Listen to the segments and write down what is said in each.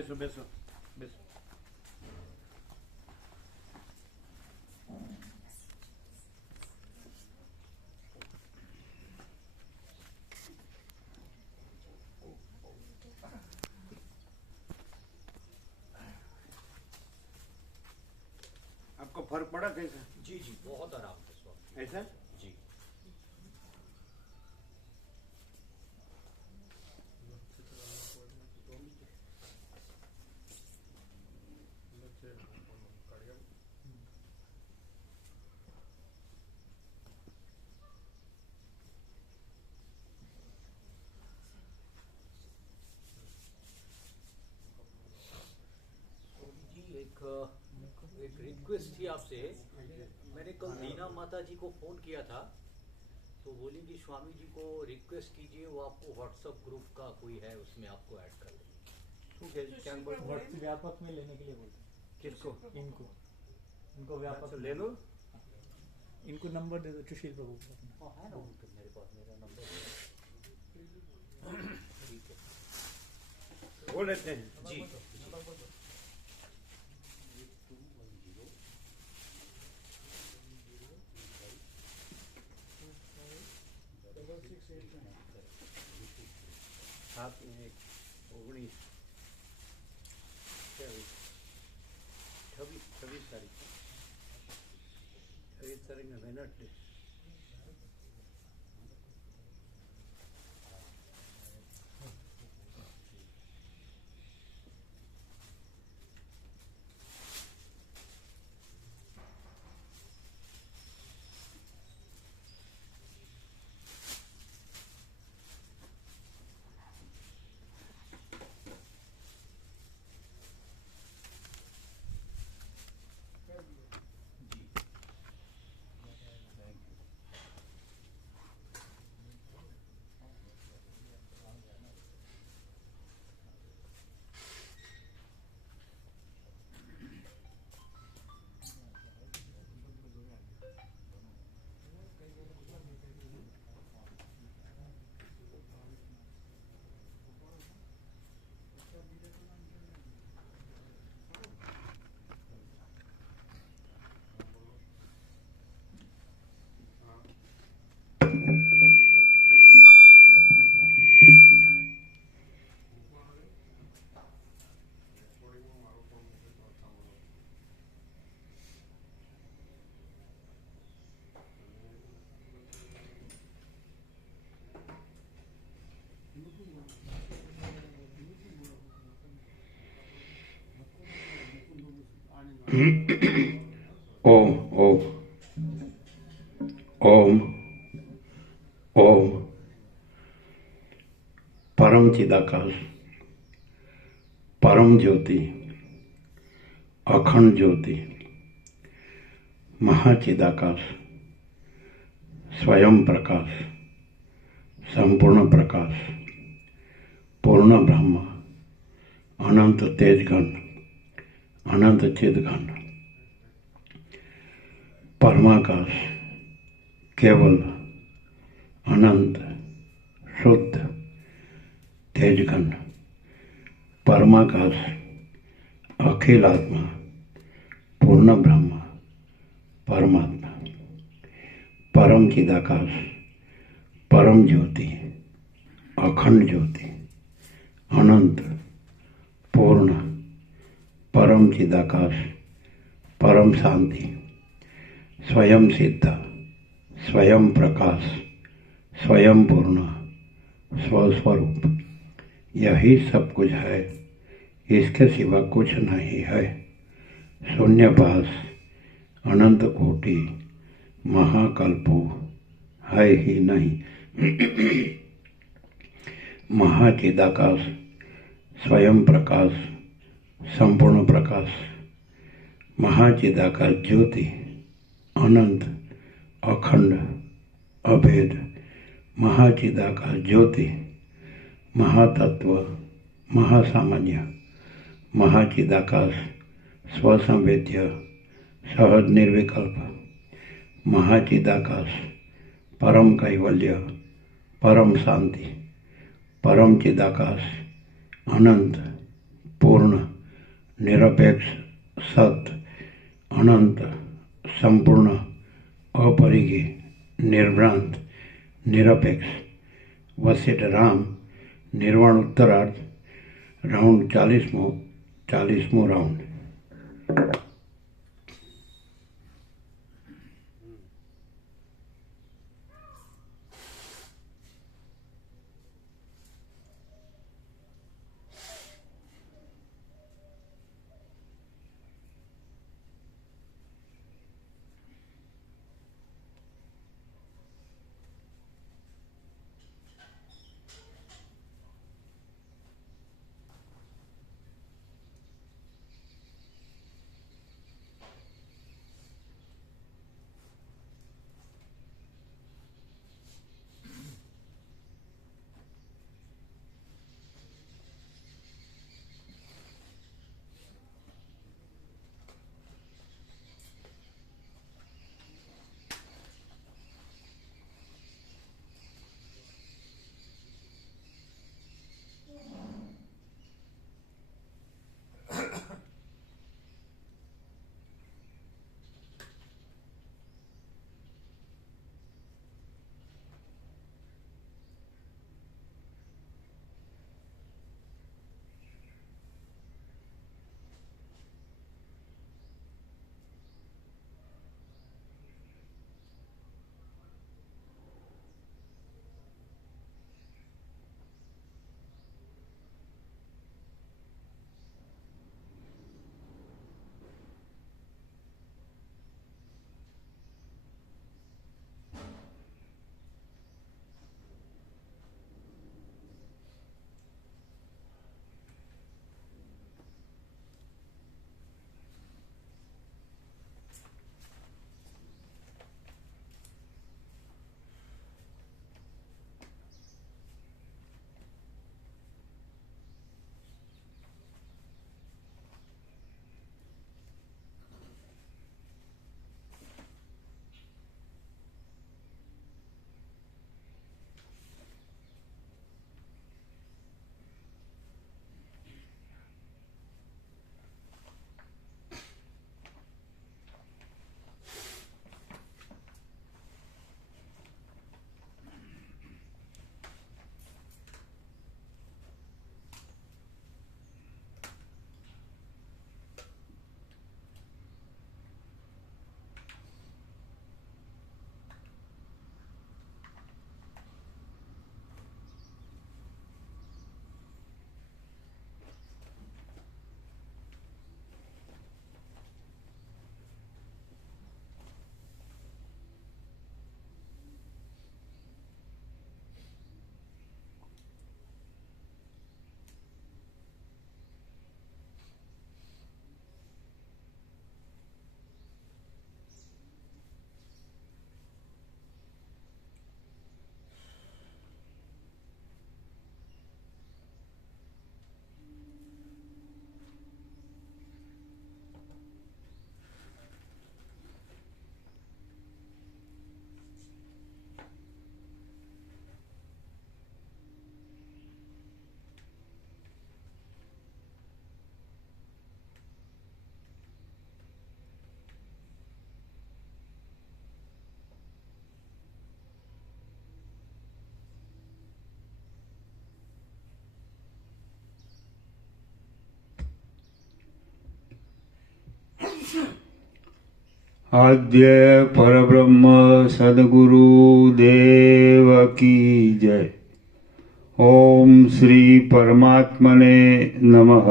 બેસો બેસો બેસો. आपको फर्क पड़ा कैसा? जी जी बहुत आराम है स्वामी. ऐसा जी. एक रिक्वेस्ट थी आपसे. मैंने कल दीना माता जी को फ़ोन किया था तो बोली कि स्वामी जी को रिक्वेस्ट कीजिए, वो आपको व्हाट्सएप ग्रुप का कोई है उसमें आपको ऐड कर लेंगे. क्या व्हाट्सएप व्यापक में लेने के लिए बोलते हैं. किसको? इनको व्यापक ले लो. इनको नंबर दे दो. सुशील प्रभु को. है ना उनके मेरे पास मेरा नंबर है. ठीक है. बोल लेते हैं. जी. सात एक 19 छब्बीस तारीख 26 तारीख में वेडनेसडे. ओम ओम ओम ओम. परम चिदाकाश, परम ज्योति, अखंड ज्योति, महाचिदाकाश, स्वयं प्रकाश, संपूर्ण प्रकाश, पूर्ण ब्रह्म, अनंत तेजघन, अनंत चिदघन, परमाकाश, केवल अनंत शुद्ध तेजघन, परमाकाश, अखिल आत्मा, पूर्ण ब्रह्म, परमात्मा, परम चिदाकाश, परम ज्योति, अखंड ज्योति, अनंत पूर्ण परम चिदाकाश, परम शांति, स्वयं सिद्ध, स्वयं प्रकाश, स्वयं पूर्ण, स्वस्वरूप. यही सब कुछ है, इसके सिवा कुछ नहीं है. शून्यपास, अनंत कोटि, महाकल्पो है ही नहीं. महाचिदाकाश, स्वयं प्रकाश, संपूर्ण प्रकाश, महाचिदाकाश ज्योति, अनंत, अखंड, अभेद, महाचिदाकाश ज्योति, महातत्व, महासामान्य, महाचिदाकाश, स्वसंवेद्य, सहज निर्विकल्प, महाचिदाकाश, परम कैवल्य, परम शांति, परम चिदाकाश, अनंत, पूर्ण, નિરપેક્ષ, સત, અનંત, સંપૂર્ણ, अपरिगी, निर्भ्रांत, निरपेक्ष, वशिष्ठ राम, निर्वाण उत्तरार्थ, राउंड 40मो राउंड। आद्य परब्रह्म सद्गुरु देव की जय। ओम श्री परमात्मने नमः।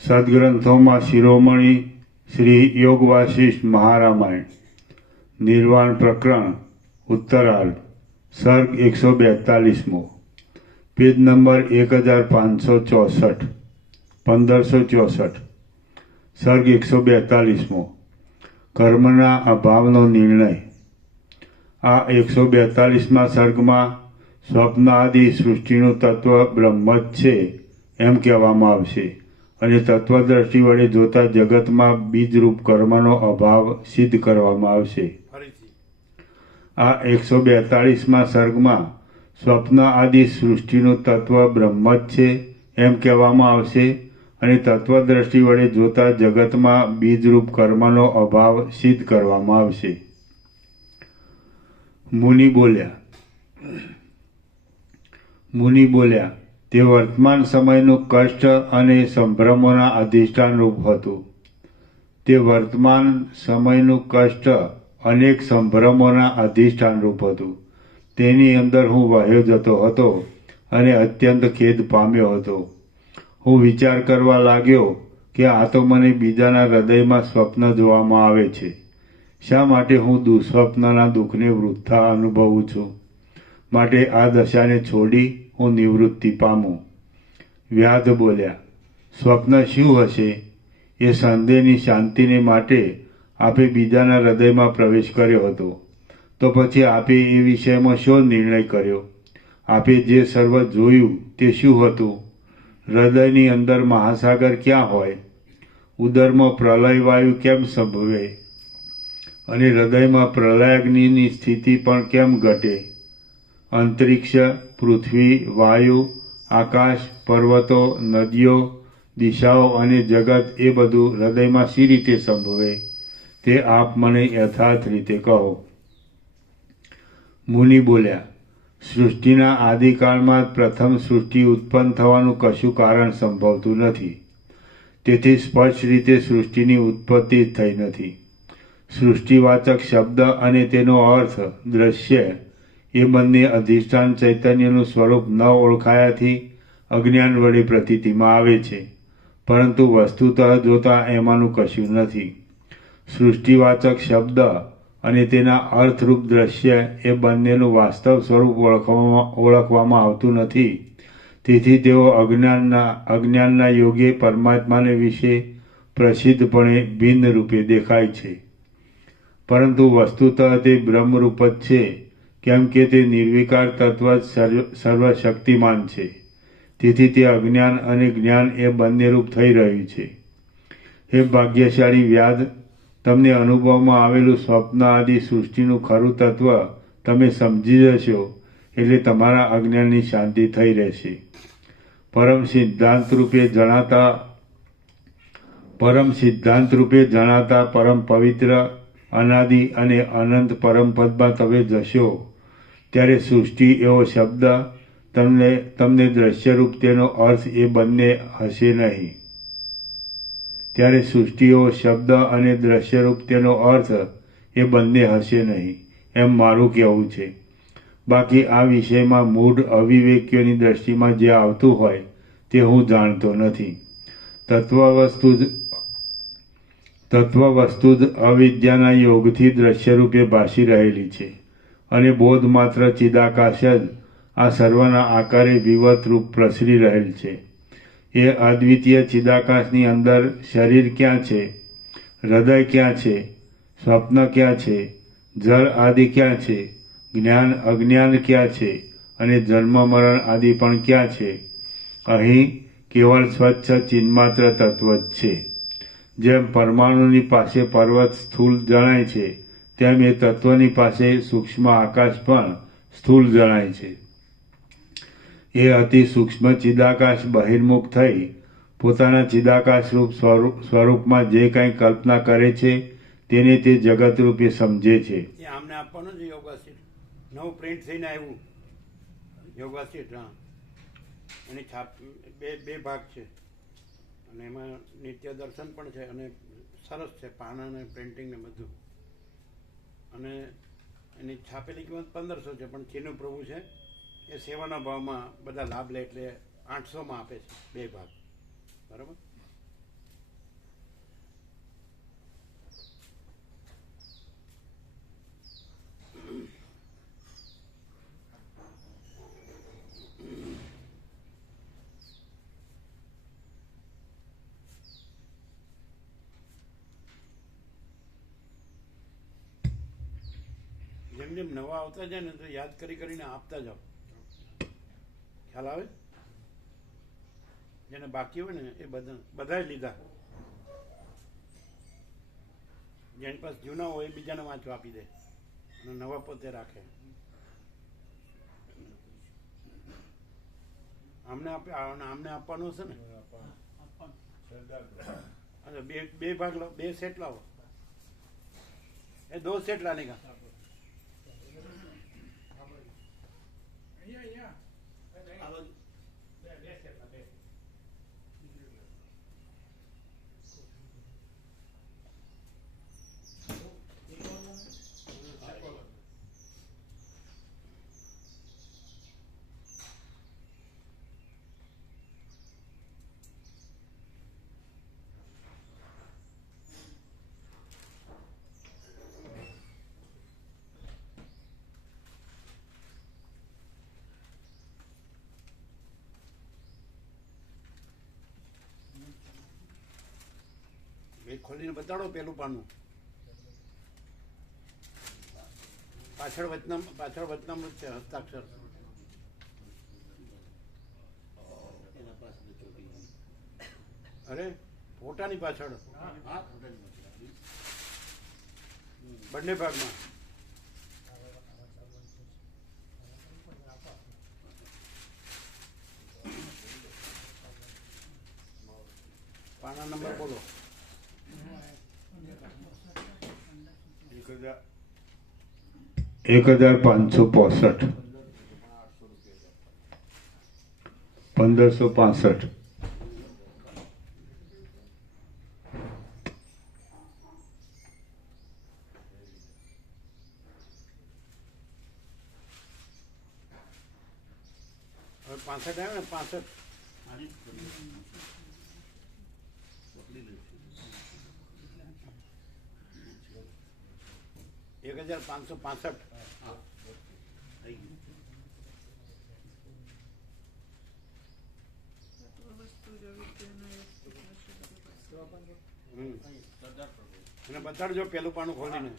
सद्ग्रंथों शिरोमणि श्री योग वासिष्ठ महारामायण निर्वाण प्रकरण उत्तरार्ध सर्ग 142मो पेज नंबर 1564 1564 सर्ग 142मो कर्मना अभावनो निर्णय। आ 142માં સર્ગમાં સ્વપ્ન આદિ સૃષ્ટિનું તત્વ બ્રહ્મ જ છે એમ કહેવામાં આવશે અને તત્વદ્રષ્ટિ વડે જોતા જગતમાં બીજરૂપ કર્મનો અભાવ સિદ્ધ કરવામાં આવશે। આ 142માં સર્ગમાં સ્વપ્ન આદિ સૃષ્ટિનું તત્વ બ્રહ્મ જ છે એમ કહેવામાં આવશે અને તત્વદ્રષ્ટિ વડે જોતા જગતમાં બીજરૂપ કર્મનો અભાવ સિદ્ધ કરવામાં આવશે. મુનિ બોલ્યા, તે વર્તમાન સમયનું કષ્ટ અને સંભ્રમોના અધિષ્ઠાન રૂપ હતું. તે વર્તમાન સમયનું કષ્ટ અનેક સંભ્રમોના અધિષ્ઠાન રૂપ હતું. તેની અંદર હું વહ્યો જતો હતો અને અત્યંત ખેદ પામ્યો હતો. હું વિચાર કરવા લાગ્યો કે આ તો મને બીજાના હૃદયમાં સ્વપ્ન જોવામાં આવે છે. શા માટે હું દુઃસ્વપ્નના દુઃખને વૃથા અનુભવું છું? માટે આ દશાને છોડી હું નિવૃત્તિ પામું. વ્યાધ બોલ્યા, સ્વપ્ન શું હશે? એ સંદેહની શાંતિને માટે આપે બીજાના હૃદયમાં પ્રવેશ કર્યો હતો. તો પછી આપે એ વિષયમાં શો નિર્ણય કર્યો? આપે જે સર્વ જોયું તે શું હતું? હૃદયની અંદર મહાસાગર ક્યાં હોય? ઉદરમાં પ્રલય વાયુ કેમ સંભવે? અને હૃદયમાં પ્રલયાગ્નિની સ્થિતિ પણ કેમ ઘટે? અંતરિક્ષ, પૃથ્વી, વાયુ, આકાશ, પર્વતો, નદીઓ, દિશાઓ અને જગત એ બધું હૃદયમાં શી રીતે સંભવે? તે આપ મને યથાર્થ રીતે કહો. મુનિ બોલ્યા, સૃષ્ટિના આદિકાળમાં પ્રથમ સૃષ્ટિ ઉત્પન્ન થવાનું કશું કારણ સંભવતું નથી. તેથી સ્પષ્ટ રીતે સૃષ્ટિની ઉત્પત્તિ જ થઈ નથી. સૃષ્ટિવાચક શબ્દ અને તેનો અર્થ દ્રશ્ય એ બંને અધિષ્ઠાન ચૈતન્યનું સ્વરૂપ ન ઓળખાયાથી અજ્ઞાન વડે પ્રતીતિમાં આવે છે, પરંતુ વસ્તુતઃ જોતા એમાંનું કશું નથી. સૃષ્ટિવાચક શબ્દ અને તેના અર્થરૂપ દ્રશ્ય એ બંનેનું વાસ્તવ સ્વરૂપ ઓળખવામાં આવતું નથી. તેથી તેઓ અજ્ઞાનના યોગે પરમાત્માને વિશે પ્રસિદ્ધપણે ભિન્ન રૂપે દેખાય છે, પરંતુ વસ્તુતઃ તે બ્રહ્મરૂપ જ છે, કેમ કે તે નિર્વિકાર તત્વ જ સર્વશક્તિમાન છે. તેથી તે અજ્ઞાન અને જ્ઞાન એ બંને રૂપ થઈ રહ્યું છે. હે ભાગ્યશાળી વ્યાધ, તમને અનુભવમાં આવેલું સ્વપ્ન આદિ સૃષ્ટિનું ખરું તત્વ તમે સમજી જશો એટલે તમારા અજ્ઞાનની શાંતિ થઈ રહેશે. પરમ સિદ્ધાંત રૂપે જણાતા પરમ પવિત્ર, અનાદિ અને અનંત પરમપદમાં તમે જશો ત્યારે સૃષ્ટિ એવો શબ્દ તમને દ્રશ્યરૂપ તેનો અર્થ એ બંને હશે નહીં. ત્યારે સૃષ્ટિઓ શબ્દ અને દ્રશ્યરૂપ તેનો અર્થ એ બંને હશે નહીં, એમ મારું કહેવું છે. બાકી આ વિષયમાં મૂઢ અવિવેકીઓની દ્રષ્ટિમાં જે આવતું હોય તે હું જાણતો નથી. તત્વવસ્તુ જ અવિદ્યાના યોગથી દ્રશ્યરૂપે ભાસી રહેલી છે, અને બોધ માત્ર ચિદાકાશ જ આ સર્વના આકારે વિવત રૂપ પ્રસરી રહેલ છે. એ અદ્વિતીય ચિદાકાશની અંદર શરીર ક્યાં છે? હૃદય ક્યાં છે? સ્વપ્ન ક્યાં છે? જળ આદિ ક્યાં છે? જ્ઞાન અજ્ઞાન ક્યાં છે? અને જન્મ મરણ આદિ પણ ક્યાં છે? અહીં કેવળ સ્વચ્છ ચિન્માત્ર તત્વ જ છે. જેમ પરમાણુની પાસે પર્વત સ્થૂળ જણાય છે, તેમ એ તત્વની પાસે સૂક્ષ્મ આકાશ પણ સ્થૂળ જણાય છે. એ અતિ સૂક્ષ્મ ચિદાકાશ બહિર્મુખ થઈ પોતાના ચિદાકાશ રૂપ સ્વરૂપમાં જે કંઈ કલ્પના કરે છે તેને તે જગત રૂપે સમજે છે. એ આમને આપવાનું છે યોગાસીટ. નવું પ્રિન્ટ થઈને આવ્યું યોગાસીટ. હા, એની છાપ બે ભાગ છે અને એમાં નિત્ય દર્શન પણ છે અને સરસ છે, પાના અને પ્રિન્ટિંગ ને બધું. અને એની છાપેલી કિંમત 1500 છે, પણ ચીનુ પ્રભુ છે એ સેવાના ભાવમાં બધા લાભ લે એટલે 800માં આપે છે બે ભાગ. બરાબર. જેમ જેમ નવા આવતા જાય ને તો યાદ કરીને આપતા જાઓ. ખ્યાલ આવે? જેને બાકી હોય ને એ બધાએ લીધા. જેની પાસે જૂના હોય એ બીજાને વાંચવા આપી દે અને નવા પોતે રાખે. આમને આપવાનું હશે ને? अच्छा बे भाग लाओ, बे सेट लाओ, ये 2 सेट लाने का। એક ખોલીને બતાડો પેલું પાનું, પાછળ વચનામૃત છે, હસ્તાક્ષર. અરે ફોટાની પાછળ બંને ભાગમાં પાના નંબર બોલો. 1565 1565 હવે 65 આવે ને 65 1565 અને બતાડજો પેલું પાનું ખોલીને,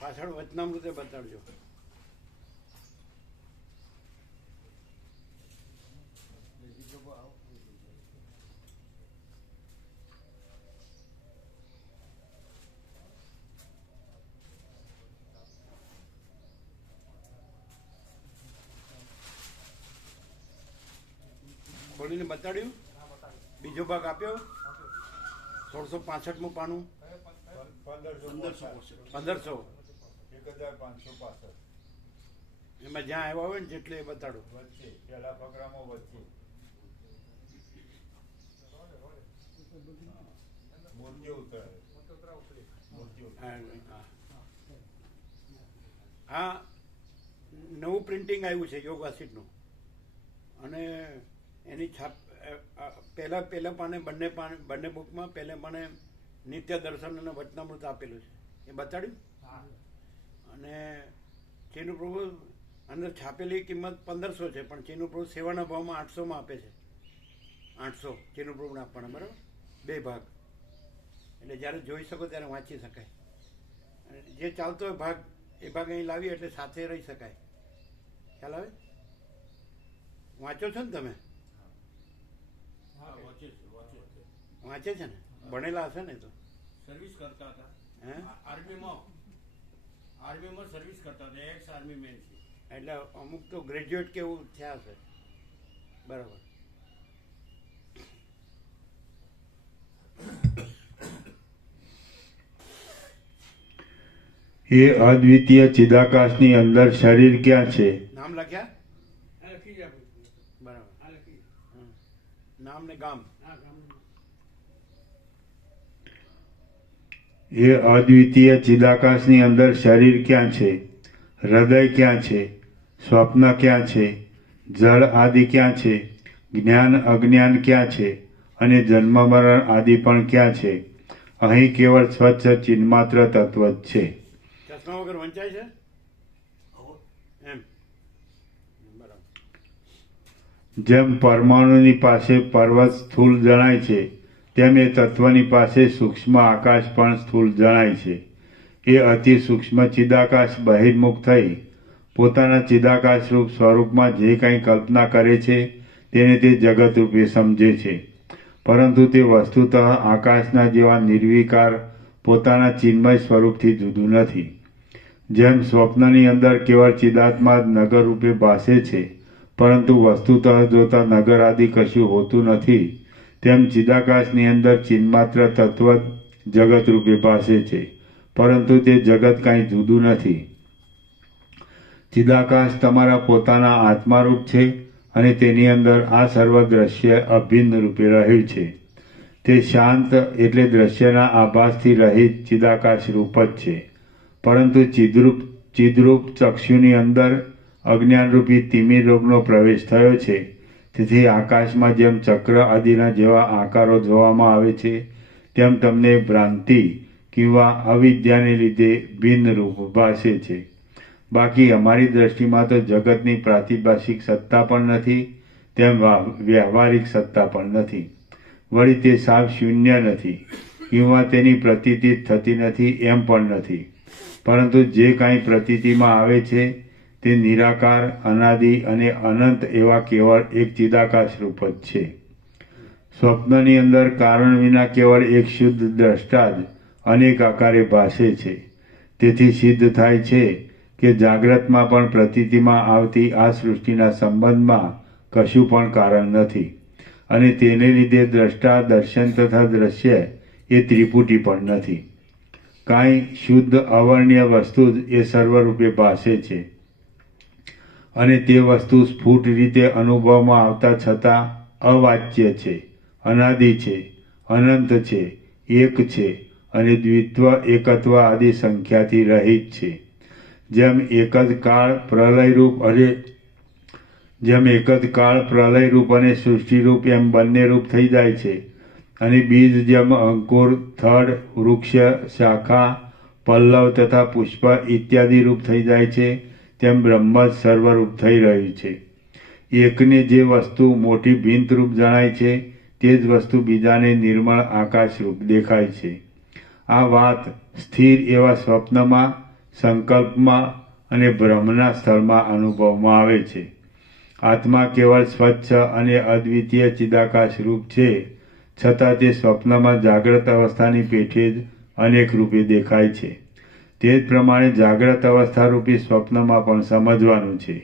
પાછળ વચનામૃતે બતાડજો. ખોલીને બતાડ્યું, બીજો ભાગ આપ્યો. 1665મું પાનું, 1500 એમાં જ્યાં આવ્યા હોય ને જેટલે એ બતાડો. પેલા ફકરામાં વચ્ચે મૂર્તિ ઉતરે. આ નવું પ્રિન્ટિંગ આવ્યું છે યોગ વાસિટનું, અને એની છાપ પહેલા પાને બંને બુકમાં પહેલા પાને નિત્ય દર્શન અને વચનામૃત આપેલું છે, એ બતાડ્યું. અને ચીનુ પ્રભુ અંદર છાપેલી કિંમત 1500 છે, પણ ચીનુ પ્રભુ સેવાના ભાવમાં 800માં આપે છે. 800 ચીનુ પ્રભુને આપવાના, બરાબર, 2 ભાગ. એટલે જ્યારે જોઈ શકો ત્યારે વાંચી શકાય. જે ચાલતો હોય ભાગ એ ભાગ અહીં લાવી એટલે સાથે રહી શકાય. ખ્યાલ આવે? વાંચો છો ને તમે? વાંચે છે ને, ભણેલા હશે ને? તો સર્વિસ કરતા હતા. હે, આર્મીમાં સર્વિસ કરતા હતા, એક્સ આર્મી મેન છે. એટલે અમુક તો ગ્રેજ્યુએટ કેવું થયા હશે, બરાબર. એ અદ્વિતીય ચિદાકાશની અંદર શરીર ક્યાં છે? નામ લખ્યા? આ લખી જ આપું. બરાબર. આ લખી. નામ ને ગામ. હા, ગામનું. એ અદ્વિતીય ચિદાકાશની અંદર શરીર ક્યાં છે? હૃદય ક્યાં છે? સ્વપ્ન ક્યાં છે? જળ આદિ ક્યાં છે? જ્ઞાન અજ્ઞાન ક્યાં છે? અને જન્મ મરણ આદિ પણ ક્યાં છે? અહીં કેવળ સ્વચ્છ ચિન્માત્ર તત્વ જ છે. ચશ્મા વગર વંચાય છે એમ, બરાબર. જેમ પરમાણુની પાસે પર્વત સ્થૂળ જણાય છે, તેમ એ તત્વની પાસે સૂક્ષ્મ આકાશ પણ સ્થૂળ જણાય છે. એ અતિ સૂક્ષ્મ ચિદાકાશ બહિર્મુખ થઈ પોતાના ચિદાકાશ રૂપ સ્વરૂપમાં જે કંઈ કલ્પના કરે છે તેને તે જગત રૂપે સમજે છે, પરંતુ તે વસ્તુતઃ આકાશના જેવા નિર્વિકાર પોતાના ચિન્મય સ્વરૂપથી જુદું નથી. જેમ સ્વપ્નની અંદર કેવળ ચિદાત્મા જ નગર રૂપે ભાસે છે, પરંતુ વસ્તુતઃ જોતા નગર આદિ કશું હોતું નથી, તેમ ચિદાકાશની અંદર ચિન્માત્ર તત્વ જગત રૂપે ભાસે છે, પરંતુ તે જગત કાંઈ જુદું નથી. ચિદાકાશ તમારા પોતાના આત્મારૂપ છે અને તેની અંદર આ સર્વ દ્રશ્ય અભિન્ન રૂપે રહેલ છે. તે શાંત એટલે દ્રશ્યના આભાસથી રહિત ચિદાકાશ રૂપ જ છે, પરંતુ ચિદરૂપ ચક્ષુની અંદર અજ્ઞાનરૂપી તિમિર રોગનો પ્રવેશ થયો છે. તેથી આકાશમાં જેમ ચક્ર આદિના જેવા આકારો જોવામાં આવે છે, તેમ તમને ભ્રાંતિ કિંવા અવિદ્યાને લીધે ભિન્ન રૂપ ભાસે છે. બાકી અમારી દ્રષ્ટિમાં તો જગતની પ્રાતિભાષિક સત્તા પણ નથી, તેમ વ્યવહારિક સત્તા પણ નથી. વળી તે સાવ શૂન્ય નથી કિંવા તેની પ્રતીતિ થતી નથી એમ પણ નથી, પરંતુ જે કાંઈ પ્રતીતિમાં આવે છે તે નિરાકાર, અનાદિ અને અનંત એવા કેવળ એક ચિદાકાશ રૂપ જ છે. સ્વપ્નની અંદર કારણ વિના કેવળ એક શુદ્ધ દ્રષ્ટા જ અનેક આકારે ભાસે છે. તેથી સિદ્ધ થાય છે કે જાગ્રતમાં પણ પ્રતીતિમાં આવતી આ સૃષ્ટિના સંબંધમાં કશું પણ કારણ નથી, અને તેને લીધે દ્રષ્ટા, દર્શન તથા દ્રશ્ય એ ત્રિપુટી પણ નથી. કાંઈ શુદ્ધ અવર્ણ્ય વસ્તુ જ એ સર્વરૂપે ભાસે છે, અને તે વસ્તુ સ્ફુટ રીતે અનુભવમાં આવતા છતાં અવાચ્ય છે, અનાદિ છે, અનંત છે, એક છે અને દ્વિત્વ, એકત્વ આદિ સંખ્યાથી રહિત છે. જેમ એક જ કાળ પ્રલયરૂપ અને સૃષ્ટિરૂપ એમ બંને રૂપ થઈ જાય છે, અને બીજ જેમ અંકુર, થડ, વૃક્ષ, શાખા, પલ્લવ તથા પુષ્પ ઇત્યાદિ રૂપ થઈ જાય છે, તેમ બ્રહ્મ જ સર્વરૂપ થઈ રહ્યું છે. એકને જે વસ્તુ મોટી ભિન્ન રૂપ જણાય છે, તે જ વસ્તુ બીજાને નિર્મળ આકાશ રૂપ દેખાય છે. આ વાત સ્થિર એવા સ્વપ્નમાં, સંકલ્પમાં અને બ્રહ્મના સ્થળમાં અનુભવમાં આવે છે. આત્મા કેવળ સ્વચ્છ અને અદ્વિતીય ચિદાકાશ રૂપ છે, છતાં તે સ્વપ્નમાં જાગ્રત અવસ્થાની પેઠે જ અનેક રૂપે દેખાય છે. તે જ પ્રમાણે જાગ્રત અવસ્થા રૂપી સ્વપ્નમાં પણ સમજવાનું છે.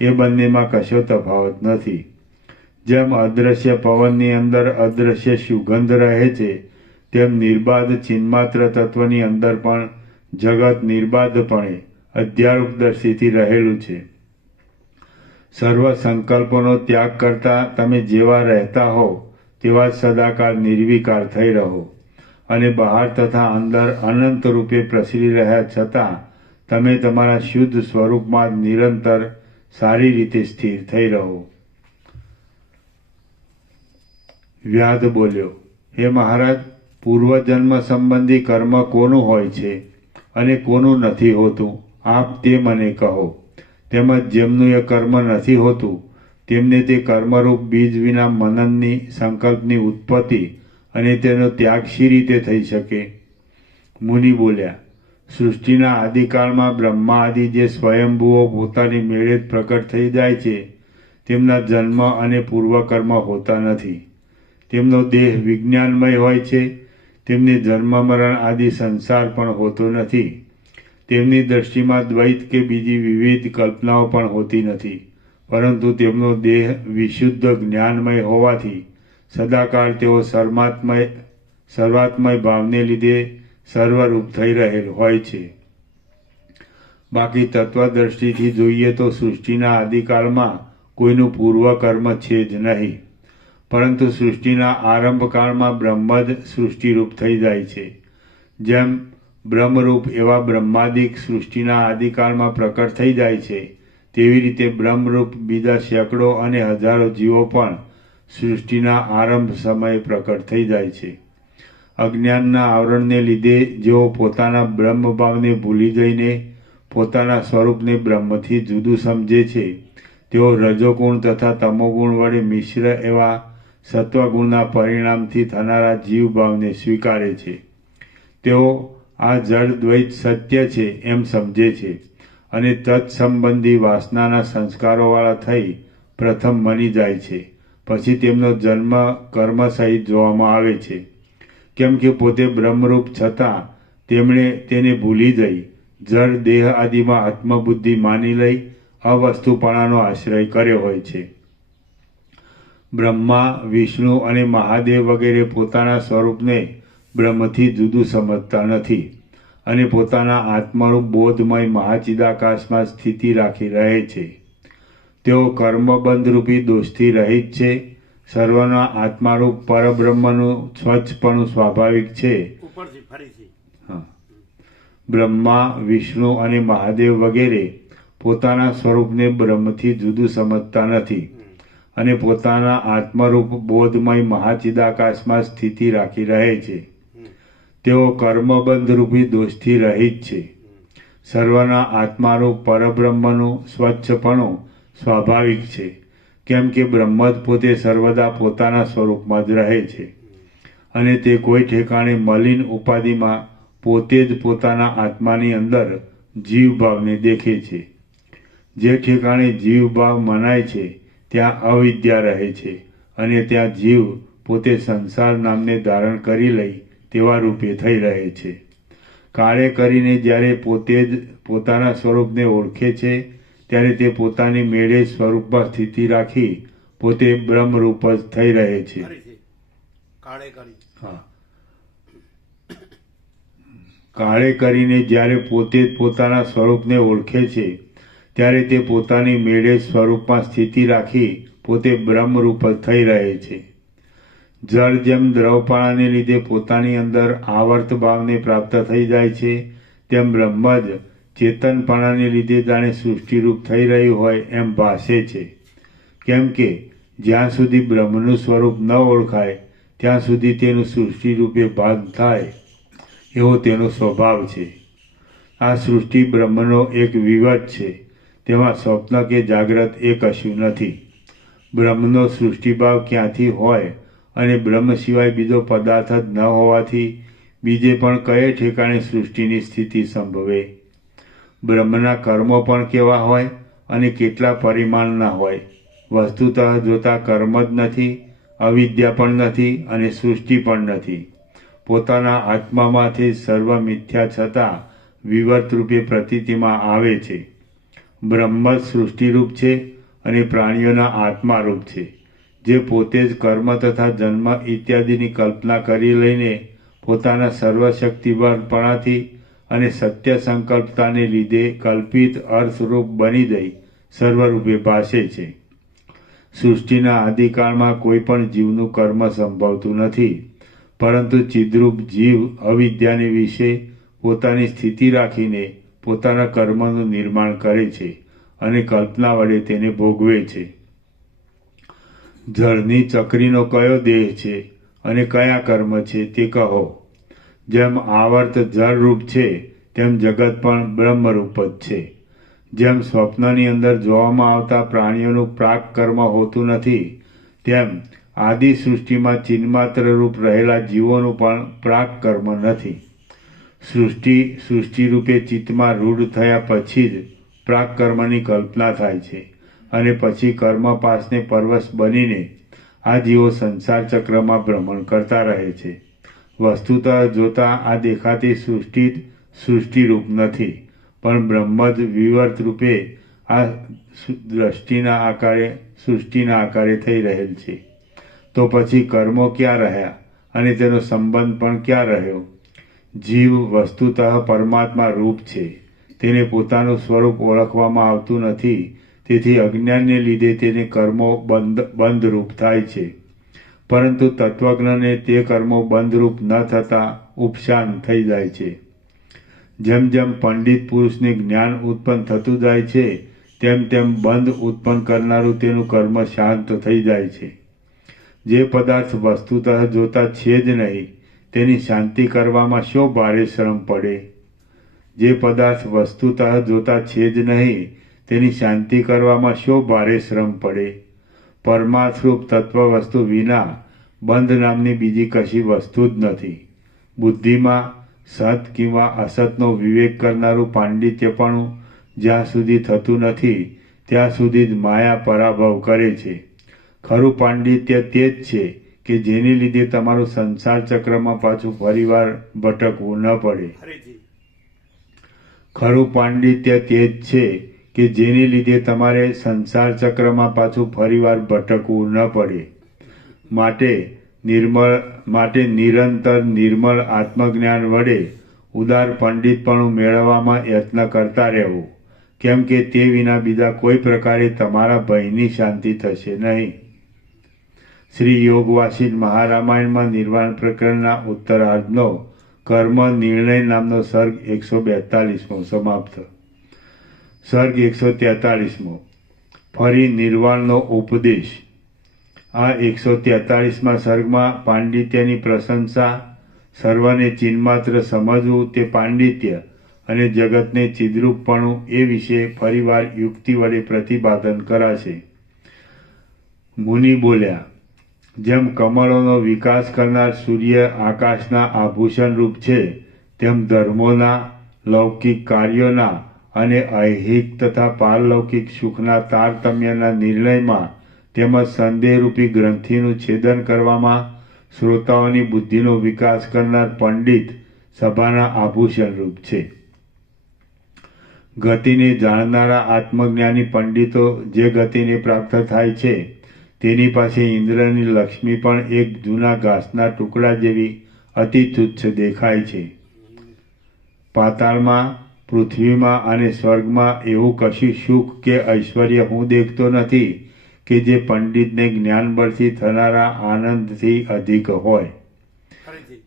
એ બંનેમાં કશો તફાવત નથી. જેમ અદૃશ્ય પવનની અંદર અદૃશ્ય સુગંધ રહે છે, તેમ નિર્બાધ ચિન્માત્ર તત્વની અંદર પણ જગત નિર્બાધપણે અધ્યારૂપદર્શીથી રહેલું છે. સર્વ સંકલ્પોનો ત્યાગ કરતા તમે જેવા રહેતા હો તેવા સદાકાળ નિર્વિકાર થઈ રહો, અને બહાર તથા અંદર અનંત રૂપે પ્રસરી રહ્યા છતાં તમે તમારા શુદ્ધ સ્વરૂપમાં નિરંતર સારી રીતે સ્થિર થઈ રહો. વ્યાધ બોલ્યો, હે મહારાજ, પૂર્વજન્મ સંબંધી કર્મ કોનું હોય છે અને કોનું નથી હોતું, આપ તે મને કહો. તેમજ જેમનું એ કર્મ નથી હોતું તેમને તે કર્મરૂપ બીજ વિના મનનની, સંકલ્પની ઉત્પત્તિ અને તેનો ત્યાગ શી રીતે થઈ શકે? મુનિ બોલ્યા, સૃષ્ટિના આદિકાળમાં બ્રહ્મા આદિ જે સ્વયંભૂઓ પોતાની મેળે જ પ્રકટ થઈ જાય છે, તેમના જન્મ અને પૂર્વકર્મ હોતા નથી. તેમનો દેહ વિજ્ઞાનમય હોય છે, તેમને જન્મ મરણ આદિ સંસાર પણ હોતો નથી. તેમની દ્રષ્ટિમાં દ્વૈત કે બીજી વિવિધ કલ્પનાઓ પણ હોતી નથી, પરંતુ તેમનો દેહ વિશુદ્ધ જ્ઞાનમય હોવાથી સદાકાળ તેઓ સર્વાત્મય ભાવને લીધે સર્વરૂપ થઈ રહેલ હોય છે. બાકી તત્વદ્રષ્ટિથી જોઈએ તો સૃષ્ટિના આદિકાળમાં કોઈનું પૂર્વકર્મ છે જ નહીં, પરંતુ સૃષ્ટિના આરંભકાળમાં બ્રહ્મ જ સૃષ્ટિરૂપ થઈ જાય છે. જેમ બ્રહ્મરૂપ એવા બ્રહ્માદિક સૃષ્ટિના આદિકાળમાં પ્રકટ થઈ જાય છે, તેવી રીતે બ્રહ્મરૂપ બીજા સેંકડો અને હજારો જીવો પણ સૃષ્ટિના આરંભ સમયે પ્રકટ થઈ જાય છે. અજ્ઞાનના આવરણને લીધે જેઓ પોતાના બ્રહ્મભાવને ભૂલી જઈને પોતાના સ્વરૂપને બ્રહ્મથી જુદું સમજે છે, તેઓ રજોગુણ તથા તમોગુણ વડે મિશ્ર એવા સત્વગુણના પરિણામથી થનારા જીવભાવને સ્વીકારે છે. તેઓ આ જળ દ્વૈત સત્ય છે એમ સમજે છે, અને તત્સંબંધી વાસનાના સંસ્કારોવાળા થઈ પ્રથમ બની જાય છે. પછી તેમનો જન્મ કર્મ સહિત જોવામાં આવે છે. કેમ કે પોતે બ્રહ્મરૂપ છતાં તેમણે તેને ભૂલી જઈ જળ દેહ આદિમાં આત્મબુદ્ધિ માની લઈ અવસ્તુપણાનો આશ્રય કર્યો હોય છે. બ્રહ્મા, વિષ્ણુ અને મહાદેવ વગેરે પોતાના સ્વરૂપને બ્રહ્મથી જુદું સમજતા નથી અને પોતાના આત્મરૂપ બોધમય મહાચિદાકાશમાં સ્થિતિ રાખી રહે છે. તેઓ કર્મબંધ રૂપી દોષથી રહિત છે. સર્વના આત્મારૂપ પરબ્રહ્મનું સ્વચ્છપણું સ્વાભાવિક છે. ઉપરથી ફરીથી હા. બ્રહ્મા, વિષ્ણુ અને મહાદેવ વગેરે પોતાના સ્વરૂપને બ્રહ્મથી જુદું સમજતા નથી અને પોતાના આત્મરૂપ બોધમય મહાચિદાકાશમાં સ્થિતિ રાખી રહે છે. તેઓ કર્મબંધ રૂપી દોષથી રહિત છે. સર્વના આત્મારૂપ પરબ્રહ્મનું સ્વચ્છપણું સ્વાભાવિક છે, કેમ કે બ્રહ્મ જ પોતે સર્વદા પોતાના સ્વરૂપમાં જ રહે છે અને તે કોઈ ઠેકાણે મલિન ઉપાધિમાં પોતે જ પોતાના આત્માની અંદર જીવભાવને દેખે છે. જે ઠેકાણે જીવભાવ મનાય છે ત્યાં અવિદ્યા રહે છે અને ત્યાં જીવ પોતે સંસાર નામને ધારણ કરી લઈ તેવા રૂપે થઈ રહે છે. કાળે કરીને જ્યારે પોતે જ પોતાના સ્વરૂપને ઓળખે છે ત્યારે તે પોતાની મેળે સ્વરૂપમાં સ્થિતિ રાખી પોતે બ્રહ્મરૂપ જ થઈ રહે છે. ફરીથી કાળે કરી હા. કાળે કરીને જ્યારે પોતે જ પોતાના સ્વરૂપને ઓળખે છે ત્યારે તે પોતાની મેળે સ્વરૂપમાં સ્થિતિ રાખી પોતે બ્રહ્મરૂપ જ થઈ રહે છે. જળ જેમ દ્રવપણાને લીધે પોતાની અંદર આવર્ત ભાવને પ્રાપ્ત થઈ જાય છે, તેમ બ્રહ્મ જ ચેતનપણાને લીધે જાણે સૃષ્ટિરૂપ થઈ રહ્યું હોય એમ ભાસે છે. કેમ કે જ્યાં સુધી બ્રહ્મનું સ્વરૂપ ન ઓળખાય ત્યાં સુધી તેનું સૃષ્ટિરૂપે ભાન થાય એવો તેનો સ્વભાવ છે. આ સૃષ્ટિ બ્રહ્મનો એક વિવટ છે. તેમાં સ્વપ્ન કે જાગ્રત એ કશું નથી. બ્રહ્મનો સૃષ્ટિભાવ ક્યાંથી હોય અને બ્રહ્મ સિવાય બીજો પદાર્થ જ ન હોવાથી બીજે પણ કયે ઠેકાણે સૃષ્ટિની સ્થિતિ સંભવે? બ્રહ્મના કર્મો પણ કેવા હોય અને કેટલા પરિમાણના હોય? વસ્તુતઃ જોતા કર્મ જ નથી, અવિદ્યા પણ નથી અને સૃષ્ટિ પણ નથી. પોતાના આત્મામાંથી સર્વ મિથ્યા છતાં વિવર્ત રૂપે પ્રતીતિમાં આવે છે. બ્રહ્મ જ સૃષ્ટિરૂપ છે અને પ્રાણીઓના આત્મારૂપ છે, જે પોતે જ કર્મ તથા જન્મ ઇત્યાદિની કલ્પના કરી લઈને પોતાના સર્વશક્તિવાનપણાથી અને સત્ય સંકલ્પતાને લીધે કલ્પિત અર્થરૂપ બની જઈ સર્વરૂપે ભાસે છે. સૃષ્ટિના આદિકાળમાં કોઈ પણ જીવનું કર્મ સંભવતું નથી, પરંતુ ચિદ્રૂપ જીવ અવિદ્યાને વિશે પોતાની સ્થિતિ રાખીને પોતાના કર્મનું નિર્માણ કરે છે અને કલ્પના વડે તેને ભોગવે છે. જળની ચક્રીનો કયો દેહ છે અને કયા કર્મ છે તે કહો. જેમ આવર્ત જળરૂપ છે તેમ જગત પણ બ્રહ્મરૂપ જ છે. જેમ સ્વપ્નની અંદર જોવામાં આવતા પ્રાણીઓનું પ્રાક કર્મ હોતું નથી, તેમ આદિ સૃષ્ટિમાં ચિન્માત્ર રૂપ રહેલા જીવોનું પણ પ્રાક કર્મ નથી. સૃષ્ટિરૂપે ચિત્તમાં રૂઢ થયા પછી જ પ્રાક કર્મની કલ્પના થાય છે અને પછી કર્મપાસને પરવશ બનીને આ જીવો સંસાર ચક્રમાં ભ્રમણ કરતા રહે છે. વસ્તુતઃ જોતા આ દેખાતી સૃષ્ટિ જ સૃષ્ટિરૂપ નથી, પણ બ્રહ્મ જ વિવર્ત રૂપે આ સૃષ્ટિના આકારે થઈ રહેલ છે. તો પછી કર્મો ક્યાં રહ્યા અને તેનો સંબંધ પણ ક્યાં રહ્યો? જીવ વસ્તુતઃ પરમાત્મા રૂપ છે. તેને પોતાનું સ્વરૂપ ઓળખવામાં આવતું નથી, તેથી અજ્ઞાનને લીધે તેને કર્મો બંધરૂપ થાય છે. પરંતુ તત્વજ્ઞને તે કર્મો બંધરૂપ ન થતાં ઉપશાંત થઈ જાય છે. જેમ જેમ પંડિત પુરુષને જ્ઞાન ઉત્પન્ન થતું જાય છે તેમ તેમ બંધ ઉત્પન્ન કરનારું તેનું કર્મ શાંત થઈ જાય છે. જે પદાર્થ વસ્તુતઃ જોતા છે જ નહીં તેની શાંતિ કરવામાં શો ભારે શ્રમ પડે? જે પદાર્થ વસ્તુતઃ જોતા છે જ નહીં તેની શાંતિ કરવામાં શો ભારે શ્રમ પડે? પરમાર્થરૂપ તત્વ વસ્તુ વિના બંધ નામની બીજી કશી વસ્તુ જ નથી. બુદ્ધિમાં સત કિંવા અસતનો વિવેક કરનારું પાંડિત્યપણું જ્યાં સુધી થતું નથી ત્યાં સુધી જ માયા પરાભવ કરે છે. ખરું પાંડિત્ય તે જ છે કે જેને લીધે તમારું સંસાર ચક્રમાં પાછું ફરીવાર ભટકવું ન પડે. ખરું પાંડિત્ય તે જ છે કે જેને લીધે તમારે સંસાર ચક્રમાં પાછું ફરીવાર ભટકવું ન પડે. માટે નિરંતર નિર્મળ આત્મજ્ઞાન વડે ઉદાર પંડિતપણું મેળવવામાં યત્ન કરતા રહેવું, કેમ કે તે વિના બીજા કોઈ પ્રકારે તમારા ભયની શાંતિ થશે નહીં. શ્રી યોગવાસિન મહારામાયણમાં નિર્વાણ પ્રકરણના ઉત્તરાર્ધનો કર્મ નિર્ણય નામનો સર્ગ 142મો સમાપ્ત. સર્ગ 143મો ફરી નિર્વાણનો ઉપદેશ. આ 143મા સર્ગમાં પાંડિત્યની પ્રશંસા, સર્વને ચિન્માત્ર સમજવું તે પાંડિત્ય અને જગતને ચિદ્રૂપપણું એ વિશે ફરીવાર યુક્તિ વડે પ્રતિપાદન કરાશે. મુનિ બોલ્યા, જેમ કમળોનો વિકાસ કરનાર સૂર્ય આકાશના આભૂષણ રૂપ છે, તેમ ધર્મોના, લૌકિક કાર્યોના અને ઐહિક તથા પારલૌકિક સુખના તારતમ્યના નિર્ણયમાં તેમજ સંદેહરૂપી ગ્રંથિનું છેદન કરવામાં શ્રોતાઓની બુદ્ધિનો વિકાસ કરનાર પંડિત સભાના આભૂષણ રૂપ છે. ગતિને જાણનારા આત્મજ્ઞાની પંડિતો જે ગતિને પ્રાપ્ત થાય છે તેની પાસે ઇન્દ્રની લક્ષ્મી પણ એક જૂના ઘાસના ટુકડા જેવી અતિ તુચ્છ દેખાય છે. પાતાળમાં, પૃથ્વીમાં અને સ્વર્ગમાં એવું કશું સુખ કે ઐશ્વર્ય હું દેખતો નથી કે જે પંડિતને જ્ઞાન બળથી થનારા આનંદથી અધિક હોય. ફરીથી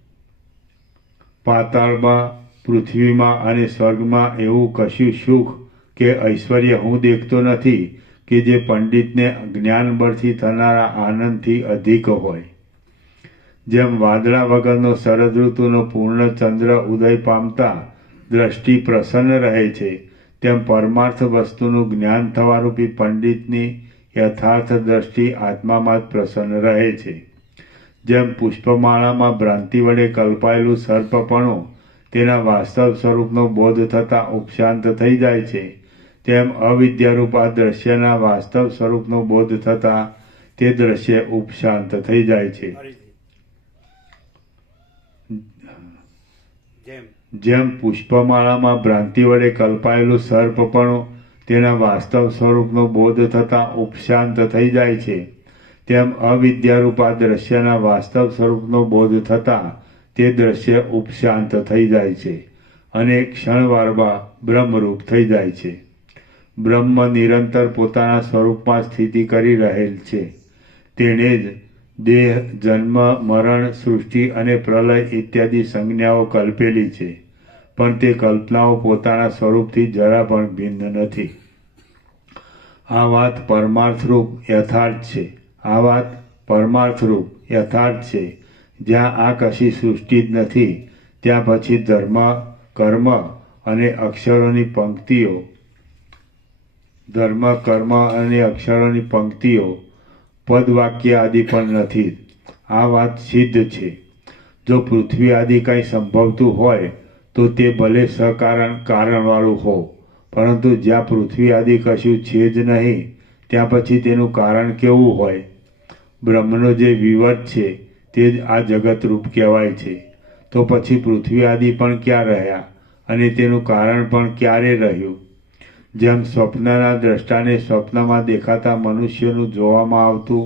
પાતાળમાં, પૃથ્વીમાં અને સ્વર્ગમાં એવું કશું સુખ કે ઐશ્વર્ય હું દેખતો નથી કે જે પંડિતને જ્ઞાન બળથી થનારા આનંદથી અધિક હોય. જેમ વાદળા વગરનો શરદ ઋતુનો પૂર્ણ ચંદ્ર ઉદય પામતા દ્રષ્ટિ પ્રસન્ન રહે છે, તેમ પરમાર્થ વસ્તુનું જ્ઞાન થવારૂપી પંડિતની યથાર્થ દ્રષ્ટિ આત્મામાં જ પ્રસન્ન રહે છે. જેમ પુષ્પમાળામાં ભ્રાંતિ વડે કલ્પાયેલું સર્પપણું તેના વાસ્તવ સ્વરૂપનો બોધ થતાં ઉપશાંત થઈ જાય છે, તેમ અવિદ્યારૂપ આ દ્રશ્યના વાસ્તવ સ્વરૂપનો બોધ થતાં તે દ્રશ્ય ઉપશાંત થઈ જાય છે. ફરીથી જેમ જેમ પુષ્પમાળામાં ભ્રાંતિ વડે કલ્પાયેલું સર્પપણું તેના વાસ્તવ સ્વરૂપનો બોધ થતાં ઉપશાંત થઈ જાય છે, તેમ અવિદ્યારૂપ આ દ્રશ્યના વાસ્તવ સ્વરૂપનો બોધ થતાં તે દ્રશ્ય ઉપશાંત થઈ જાય છે અને ક્ષણવારમાં બ્રહ્મરૂપ થઈ જાય છે. બ્રહ્મ નિરંતર પોતાના સ્વરૂપમાં સ્થિતિ કરી રહેલ છે. તેણે જ દેહ, જન્મ, મરણ, સૃષ્ટિ અને પ્રલય ઇત્યાદિ સંજ્ઞાઓ કલ્પેલી છે, પણ તે કલ્પનાઓ પોતાના સ્વરૂપથી જરા પણ ભિન્ન નથી. આ વાત પરમાર્થરૂપ યથાર્થ છે. આ વાત પરમાર્થરૂપ યથાર્થ છે. જ્યાં આ કશી સૃષ્ટિ જ નથી, ત્યાં પછી ધર્મ, કર્મ અને અક્ષરોની પંક્તિઓ, પદવાક્ય આદિ પણ નથી. આ વાત સિદ્ધ છે. જો પૃથ્વી આદિ કંઈ સંભવતું હોય તો તે ભલે સકારણ કારણવાળું હો, પરંતુ જ્યાં પૃથ્વી આદિ કશું છે જ નહીં, ત્યાં પછી તેનું કારણ કેવું હોય? બ્રહ્મનો જે વિવર્ત છે તે જ આ જગતરૂપ કહેવાય છે. તો પછી પૃથ્વી આદિ પણ ક્યાં રહ્યા અને તેનું કારણ પણ ક્યારે રહ્યું? જેમ સ્વપ્નના દ્રષ્ટાને સ્વપ્નમાં દેખાતા મનુષ્યનું જોવામાં આવતું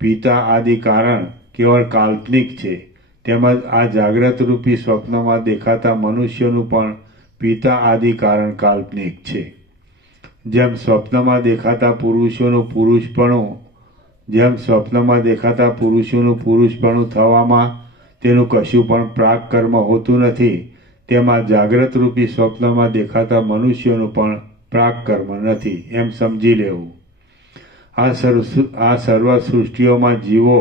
પિતા આદિ કારણ કેવળ કાલ્પનિક છે, તેમજ આ જાગ્રતરૂપી સ્વપ્નમાં દેખાતા મનુષ્યનું પણ પિતા આદિ કારણ કાલ્પનિક છે. જેમ સ્વપ્નમાં દેખાતા પુરુષોનું પુરુષપણું થવામાં તેનું કશું પણ પ્રાક કર્મ હોતું નથી, તેમાં જાગ્રતરૂપી સ્વપ્નમાં દેખાતા મનુષ્યોનું પણ પ્રાક કર્મ નથી, એમ સમજી લેવું. આ સર્વ સૃષ્ટિઓમાં જીવો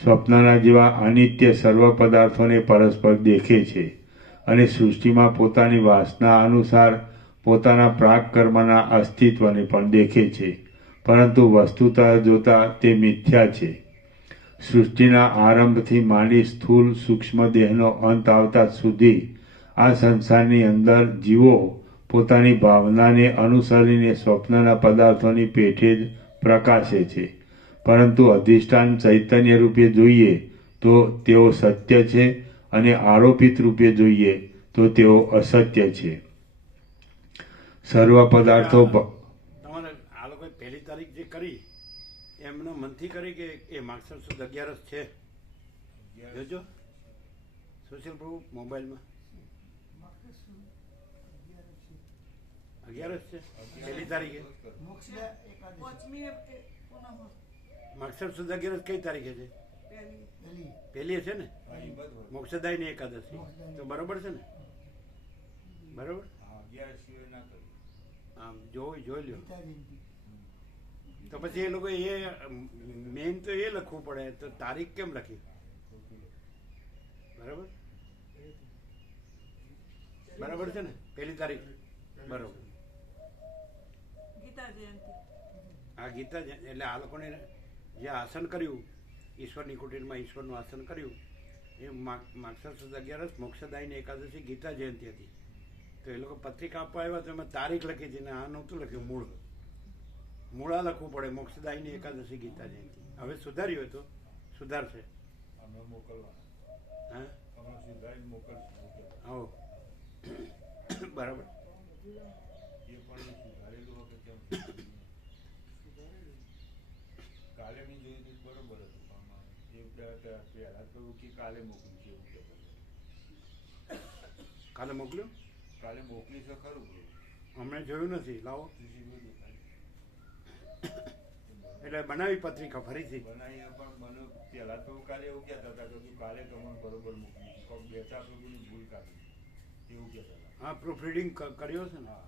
સ્વપ્નના જેવા અનિત્ય સર્વ પદાર્થોને પરસ્પર દેખે છે અને સૃષ્ટિમાં પોતાની વાસના અનુસાર પોતાના પ્રાક કર્મના અસ્તિત્વને પણ દેખે છે, પરંતુ વસ્તુતઃ જોતા તે મિથ્યા છે. સૃષ્ટિના આરંભથી માંડી સ્થૂલ સૂક્ષ્મ દેહનો અંત આવતા સુધી આ સંસારની અંદર જીવો પોતાની ભાવનાને અનુસરીને સ્વપ્નના પદાર્થોની પેઠે જ પ્રકાશે છે, પરંતુ અધિષ્ઠાન ચૈતન્ય રૂપે જોઈએ તો તેઓ સત્ય છે અને આરોપિત રૂપે જોઈએ તો તેઓ અસત્ય છે. સર્વ પદાર્થો તમારે આ લોકોએ પહેલી તારીખ જે કરી એમનો મનથી કરી કે એ માગસર સુદ 11 છે જોજો સુશીલ પ્રભુ મોબાઈલમાં 11 છે પહેલી તારીખે માગસર સુદ 11 કઈ તારીખે છે પહેલી છે ને મોક્ષદાયની એકાદશી તો બરોબર છે ને બરોબર આમ જોઈ લ્યો તો પછી એ લોકો એ મેઇન તો એ લખવું પડે તો તારીખ કેમ લખી બરાબર બરાબર છે ને પહેલી તારીખ બરોબર આ ગીતા એટલે આ લોકોને જે આસન કર્યું ઈશ્વરની કુટીરમાં ઈશ્વરનું આસન કર્યું એ માગસર સુદ 11 મોક્ષદાયની એકાદશી ગીતા જયંતિ હતી તો એ લોકો પત્રિકા આપવા આવ્યા તો એમાં તારીખ લખી હતી ને આ નહોતું લખ્યું મૂળા લખવું પડે મોક્ષદાયની એકાદશી ગીતા જયંતિ હવે સુધાર્યું હોય તો સુધારશે હા હો બરાબર કાલે મેં જોયું હતું બરોબર હતું પહેલા તો કે કાલે મોકલ્યું છે એવું કહેતા કાલે મોકલ્યું કાલે મોકલી છે ખરું હમણાં જોયું નથી લાવો એટલે બનાવી પત્રિકા ફરીથી બનાવી પણ મને પહેલા તો કાલે એવું કહેતા હતા કે કાલે તમને બરોબર મોકલી કોઈક બે ચાર લોકોની ભૂલ કાઢી એવું કહેતા હતા હા પ્રૂફ રીડિંગ કર્યો છે ને હા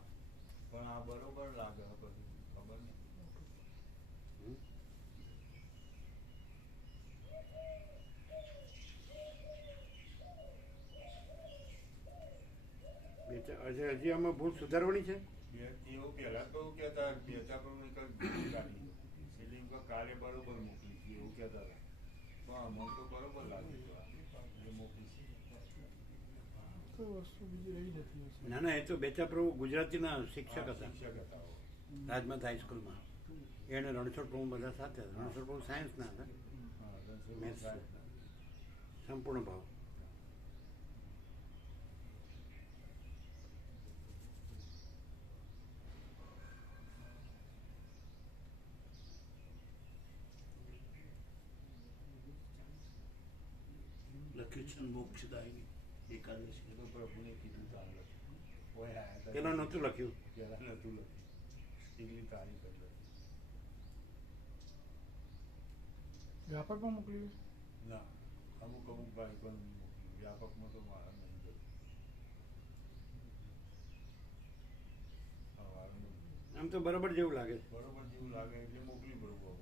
પણ આ બરોબર લાગે પછી ખબર નહીં હજી આમાં ભૂલ સુધારવાની છે એવું પહેલા તો એવું કહેતા બે ચાર ભૂલ કાઢી એટલે કાલે બરોબર મોકલી છે એવું કહેતા હતા પણ મને તો બરોબર લાગે છે મોકલી ના ના એ તો બેચા પ્રભુ ગુજરાતીના શિક્ષક હતા શિક્ષક હતા રાજમાતા હાઈસ્કૂલમાં એને રણછોડ પ્રભુ બધા સાથે હતા રણછોડ પ્રભુ સાયન્સના હતા મેથ્સ સંપૂર્ણ ભાવ લખ્યું છે મોક્ષદાયની એકાદશી એ તો પ્રભુને કીધું ચાલે પેલા નહોતું લખ્યું પહેલા નહોતું લખ્યું એટલી તારીખ જ લખી વ્યાપકમાં મોકલ્યું ના અમુક ભાઈ પણ મોકલ્યું વ્યાપકમાં તો મારા નહીં ગયું આમ તો બરાબર જેવું લાગે છે બરોબર જેવું લાગે એટલે મોકલી બરોબર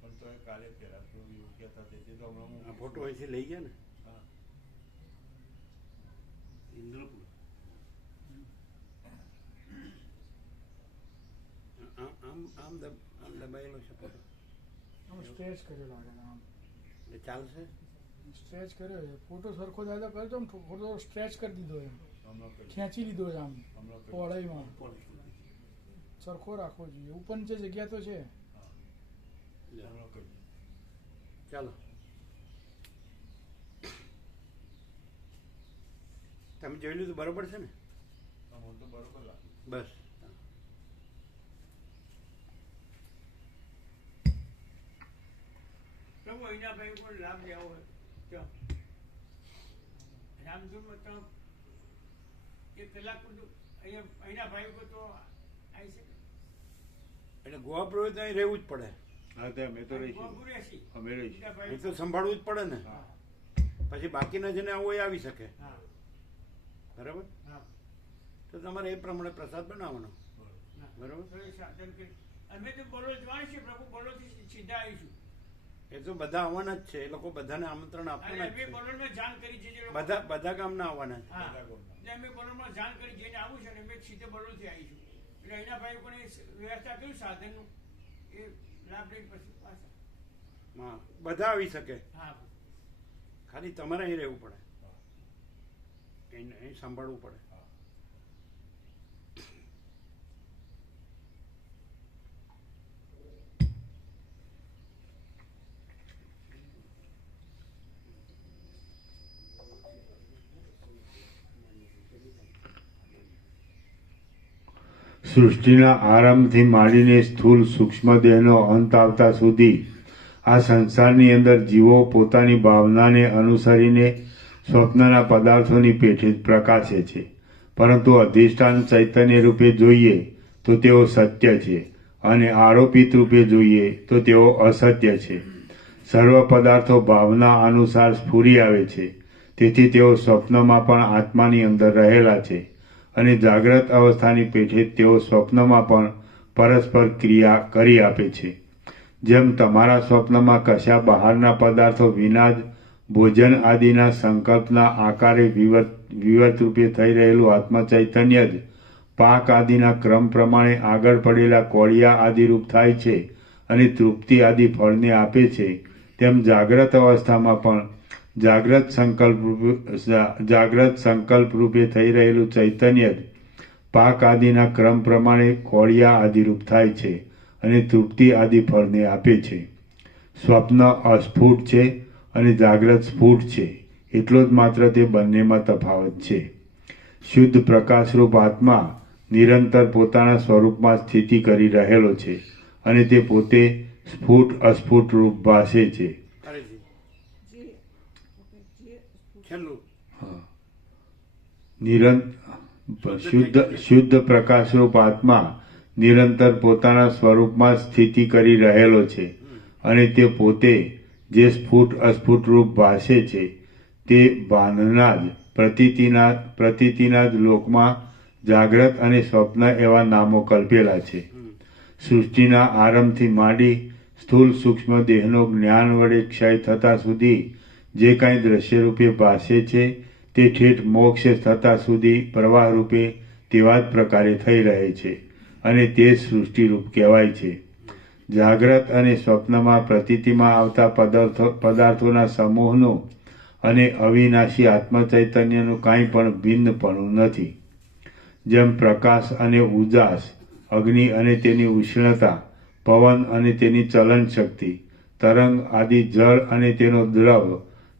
પણ તો એ કાલે પહેલા તો એવું કહેતા તે તો હમણાં આ ફોટો અહીંથી લઈ ગયા ને હા ઇન્દ્રપુર આમ દબાયેલો છે ફોટો આમ સ્ટ્રેચ કર્યો લાગે છે આમ એ ચાલશે સ્ટ્રેચ કર્યો છે ફોટો સરખો દાદા કર્યો તો આમ ફોટો સ્ટ્રેચ કરી દીધો એમ હમણાં કરી ખેંચી લીધો છે આમ હમણાં કરી પહોળાઈમાં સરખો રાખવો જોઈએ ઉપર નીચે જગ્યા તો છે હમણાં કરી ચાલો તમે જોઈ લીધું બરોબર છે ને મને તો બરોબર લાગ્યું બસ પ્રભુ અહીંના ભાઈ કોઈ લાભ લેવો હોય તો રામધૂનમાં તો 1 કલાક બધું અહીંના ભાઈ કોઈ તો આવી શકે એટલે ગોવા પુરોહિત અહીં રહેવું જ પડે હા તે અમે તો રહીશું ગોપુર રહેશી. અમે રહીશું બીજા એ ભાઈ તો સંભાળવું જ પડે ને હા પછી બાકીના જેને આવો એ આવી શકે હા બરાબર હા તો તમારે એ પ્રમાણે પ્રસાદ બનાવવાનો હા. બરાબર તો એ સાધન કરી અમે તો બોલો જવાનું છે પ્રભુ બોલોથી સીધા આવીશું એ તો બધા આવવાના જ છે એ લોકો બધાને આમંત્રણ અને આપવાના જ અમે છે બોલોમાં જાણ કરી છે જે લોકો- બધા ગામના આવવાના છે હા બધા ગામના. એટલે અમે બોલોમાં જાણ કરી જેને આવું છે ને અમે સીધે બોલોથી આવીશું એટલે અહીંના ભાઈ પણ વ્યવસ્થા કર્યું સાધનનું એ લાભ લઈને પછી પાછા હા બધા આવી શકે હા ખાલી તમારે અહીં રહેવું પડે હા. અહીં સંભાળવું પડે હા. સૃષ્ટિના આરંભથી માંડીને સ્થૂળ સૂક્ષ્મ દેહનો અંત આવતા સુધી આ સંસારની અંદર જીવો પોતાની ભાવનાને અનુસરીને સ્વપ્નના પદાર્થોની પેઠે જ પ્રકાશે છે, પરંતુ અધિષ્ઠાન ચૈતન્ય રૂપે જોઈએ તો તેઓ સત્ય છે અને આરોપિત રૂપે જોઈએ તો તેઓ અસત્ય છે. સર્વ પદાર્થો ભાવના અનુસાર સ્ફુરી આવે છે, તેથી તેઓ સ્વપ્નમાં પણ આત્માની અંદર રહેલા છે અને જાગ્રત અવસ્થાની પેઠે તેઓ સ્વપ્નમાં પણ પરસ્પર ક્રિયા કરી આપે છે. જેમ તમારા સ્વપ્નમાં કશા બહારના પદાર્થો વિના જ ભોજન આદિના સંકલ્પના આકારે વિવર્ત રૂપે થઈ રહેલું આત્મચૈતન્ય જ પાક આદિના ક્રમ પ્રમાણે આગળ પડેલા કોળિયા આદિરૂપ થાય છે અને તૃપ્તિ આદિ ફળને આપે છે, તેમ જાગ્રત અવસ્થામાં પણ જાગ્રત સંકલ્પ રૂપે થઈ રહેલું ચૈતન્ય જ પાક આદિના ક્રમ પ્રમાણે કોળિયા આદિરૂપ થાય છે અને તૃપ્તિ આદિ ફળને આપે છે. સ્વપ્ન અસ્ફુટ છે અને જાગ્રત સ્ફુટ છે, એટલો જ માત્ર તે બંનેમાં તફાવત છે. શુદ્ધ પ્રકાશરૂપ આત્મા નિરંતર પોતાના સ્વરૂપમાં સ્થિતિ કરી રહેલો છે અને તે પોતે સ્ફુટ અસ્ફુટ રૂપ ભાસે છે. શુદ્ધ પ્રકાશરૂપ આત્મા નિરંતર પોતાના સ્વરૂપમાં સ્થિતિ કરી રહેલો છે અને તે પોતે જે સ્ફુટ અસ્ફુટ રૂપ ભાસે છે તે ભાનના જ પ્રતીતિના જ લોકમાં જાગ્રત અને સ્વપ્ન એવા નામો કલ્પેલા છે. સૃષ્ટિના આરંભથી માંડી સ્થૂળ સૂક્ષ્મ દેહનો જ્ઞાન વડે ક્ષય થતા સુધી જે કાંઈ દ્રશ્ય રૂપે ભાસે છે તે ઠેઠ મોક્ષ થતા સુધી પ્રવાહ રૂપે તેવા જ પ્રકારે થઈ રહે છે અને તે સૃષ્ટિરૂપ કહેવાય છે. જાગ્રત અને સ્વપ્નમાં પ્રતીતિમાં આવતા પદાર્થોના સમૂહનું અને અવિનાશી આત્મચૈતન્યનું કાંઈ પણ ભિન્નપણું નથી. જેમ પ્રકાશ અને ઉજાસ, અગ્નિ અને તેની ઉષ્ણતા, પવન અને તેની ચલન શક્તિ, તરંગ આદિ જળ અને તેનો દ્રવ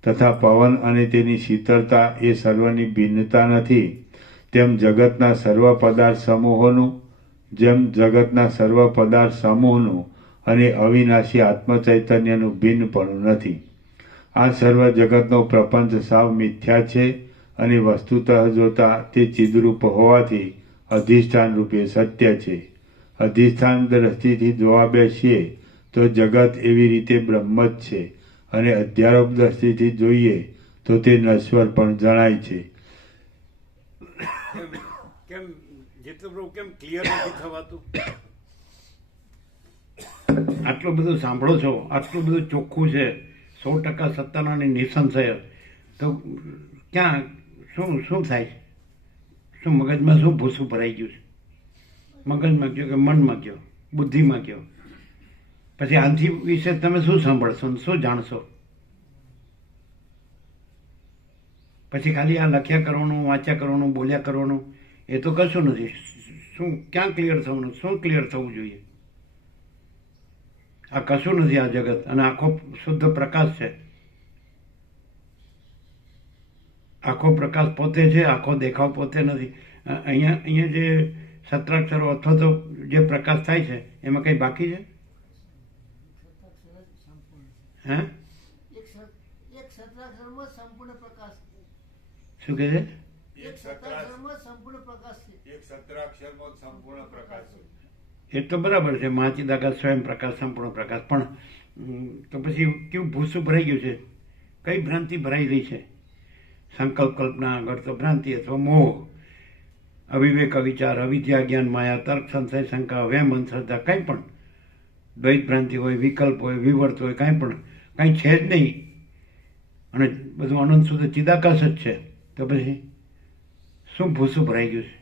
તથા પવન અને તેની શીતળતા એ સર્વની ભિન્નતા નથી, તેમ જગતના સર્વ પદાર્થ સમૂહનું અને અવિનાશી આત્મચૈતન્યનું ભિન્નપણું નથી. આ સર્વ જગતનો પ્રપંચ સાવ મિથ્યા છે અને વસ્તુતઃ જોતા તે ચિદરૂપ હોવાથી અધિષ્ઠાન રૂપે સત્ય છે. અધિષ્ઠાન દ્રષ્ટિથી જોવા બેસીએ તો જગત એવી રીતે બ્રહ્મ જ છે અને અધ્યારોપ દ્રષ્ટિથી જોઈએ તો તે નશ્વર પણ જણાય છે. કેમ જેટલું કેમ ક્લિયર નથી થવાતું? આટલું બધું સાંભળો છો, આટલું બધું ચોખ્ખું છે, 100% સત્તાનાની નિસંશય, તો ક્યાં શું થાય? શું મગજમાં શું ભૂસું ભરાઈ ગયું છે? મગજમાં ગયો કે મનમાં ગયો, બુદ્ધિમાં ગયો? પછી આથી વિશે તમે શું સાંભળશો ને શું જાણશો? પછી ખાલી આ લખ્યા કરવાનું, વાંચ્યા કરવાનું, બોલ્યા કરવાનું, એ તો કશું નથી. શું ક્યાં ક્લિયર થવાનું? શું ક્લિયર થવું જોઈએ? આ કશું નથી આ જગત, અને આખો શુદ્ધ પ્રકાશ છે. આખો પ્રકાશ પોતે છે, આખો દેખાવ પોતે નથી. અહીંયા જે સત્રાક્ષરો અથવા તો જે પ્રકાશ થાય છે એમાં કંઈ બાકી છે? હે? શું કહે છે? એ તો બરાબર છે, મહાચિદાકાશ સ્વયં પ્રકાશ, સંપૂર્ણ પ્રકાશ. પણ તો પછી કેવું ભૂસું ભરાઈ ગયું છે? કઈ ભ્રાંતિ ભરાઈ રહી છે? સંકલ્પ કલ્પના આગળ તો ભ્રાંતિ અથવા મોહ, અવિવેક, અવિચાર, અવિદ્યા, જ્ઞાન, માયા, તર્ક, સંશય, શંકા, વેમ, અંધશ્રદ્ધા, કંઈ પણ દ્વૈત ભ્રાંતિ હોય, વિકલ્પ હોય, વિવર્ત હોય, કાંઈ પણ કાંઈ છે જ નહીં. અને બધું અનંત શુદ્ધ ચિદાકાશ જ છે. તો પછી શું ભૂસું ભરાઈ ગયું છે?